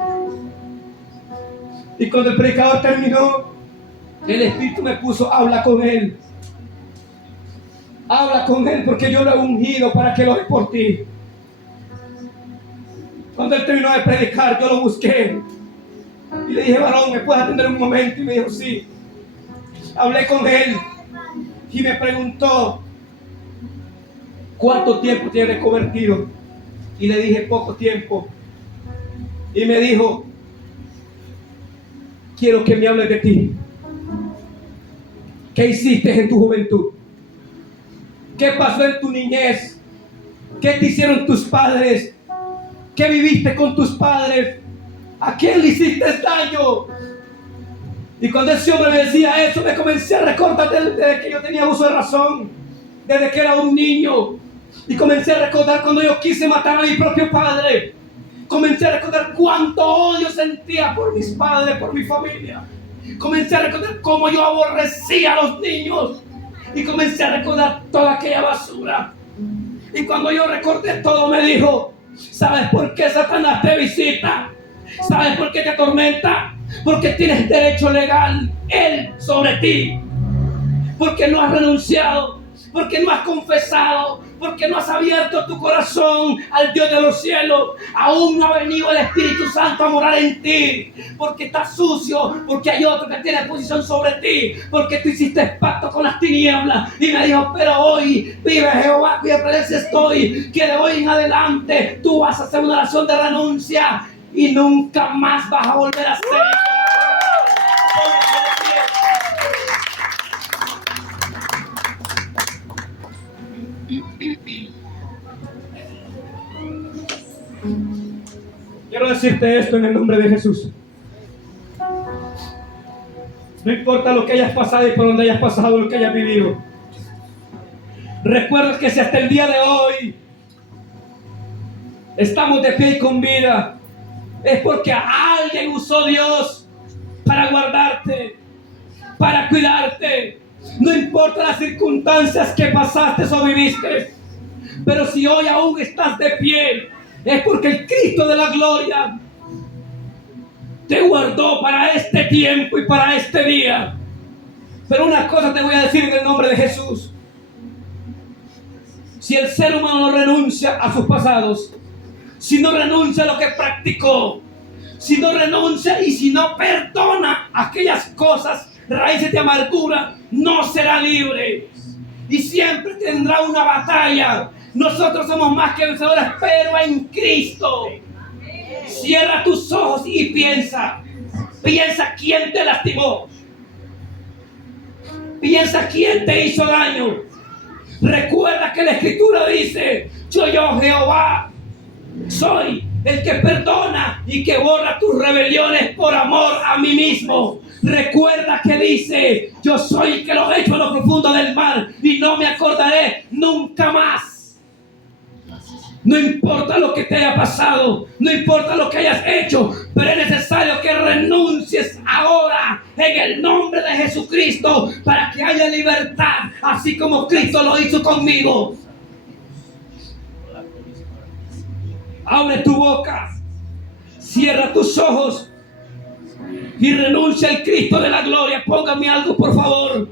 Y cuando el predicador terminó, el Espíritu me puso: habla con él. Habla con él, porque yo lo he ungido para que lo ore por ti. Cuando él terminó de predicar, yo lo busqué y le dije: varón, ¿me puedes atender un momento? Y me dijo: sí. Hablé con él y me preguntó: ¿cuánto tiempo tienes convertido? Y le dije: poco tiempo. Y me dijo: quiero que me hables de ti. ¿Qué hiciste en tu juventud? ¿Qué pasó en tu niñez? ¿Qué te hicieron tus padres? ¿Qué viviste con tus padres? ¿A quién le hiciste daño? Y cuando ese hombre me decía eso, me comencé a recordar desde que yo tenía uso de razón, desde que era un niño. Y comencé a recordar cuando yo quise matar a mi propio padre. Comencé a recordar cuánto odio sentía por mis padres, por mi familia. Comencé a recordar cómo yo aborrecía a los niños. Y comencé a recordar toda aquella basura. Y cuando yo recordé todo, me dijo: ¿sabes por qué Satanás te visita? ¿Sabes por qué te atormenta? Porque tienes derecho legal, él sobre ti. Porque no has renunciado, porque no has confesado, porque no has abierto tu corazón al Dios de los cielos. Aún no ha venido el Espíritu Santo a morar en ti, porque estás sucio, porque hay otro que tiene posición sobre ti, porque tú hiciste pacto con las tinieblas. Y me dijo: pero hoy vive Jehová, cuya presencia estoy, que de hoy en adelante tú vas a hacer una oración de renuncia y nunca más vas a volver a ser. Quiero decirte esto en el nombre de Jesús. No importa lo que hayas pasado y por donde hayas pasado, lo que hayas vivido. Recuerda que si hasta el día de hoy estamos de pie y con vida, es porque a alguien usó Dios para guardarte, para cuidarte. No importa las circunstancias que pasaste o viviste, pero si hoy aún estás de pie, es porque el Cristo de la gloria te guardó para este tiempo y para este día. Pero una cosa te voy a decir en el nombre de Jesús: si el ser humano no renuncia a sus pasados, si no renuncia a lo que practicó, si no renuncia y si no perdona aquellas cosas, raíces de amargura, no será libre y siempre tendrá una batalla. Nosotros somos más que vencedores, pero en Cristo. Cierra tus ojos y piensa quién te lastimó, piensa quién te hizo daño. Recuerda que la Escritura dice: yo Jehová soy el que perdona y que borra tus rebeliones por amor a mí mismo. Recuerda que dice: yo soy el que lo he hecho en lo profundo del mar y no me acordaré nunca más. No importa lo que te haya pasado, no importa lo que hayas hecho, pero es necesario que renuncies ahora en el nombre de Jesucristo para que haya libertad, así como Cristo lo hizo conmigo. Abre tu boca, cierra tus ojos y renuncia al Cristo de la gloria. Póngame algo, por favor.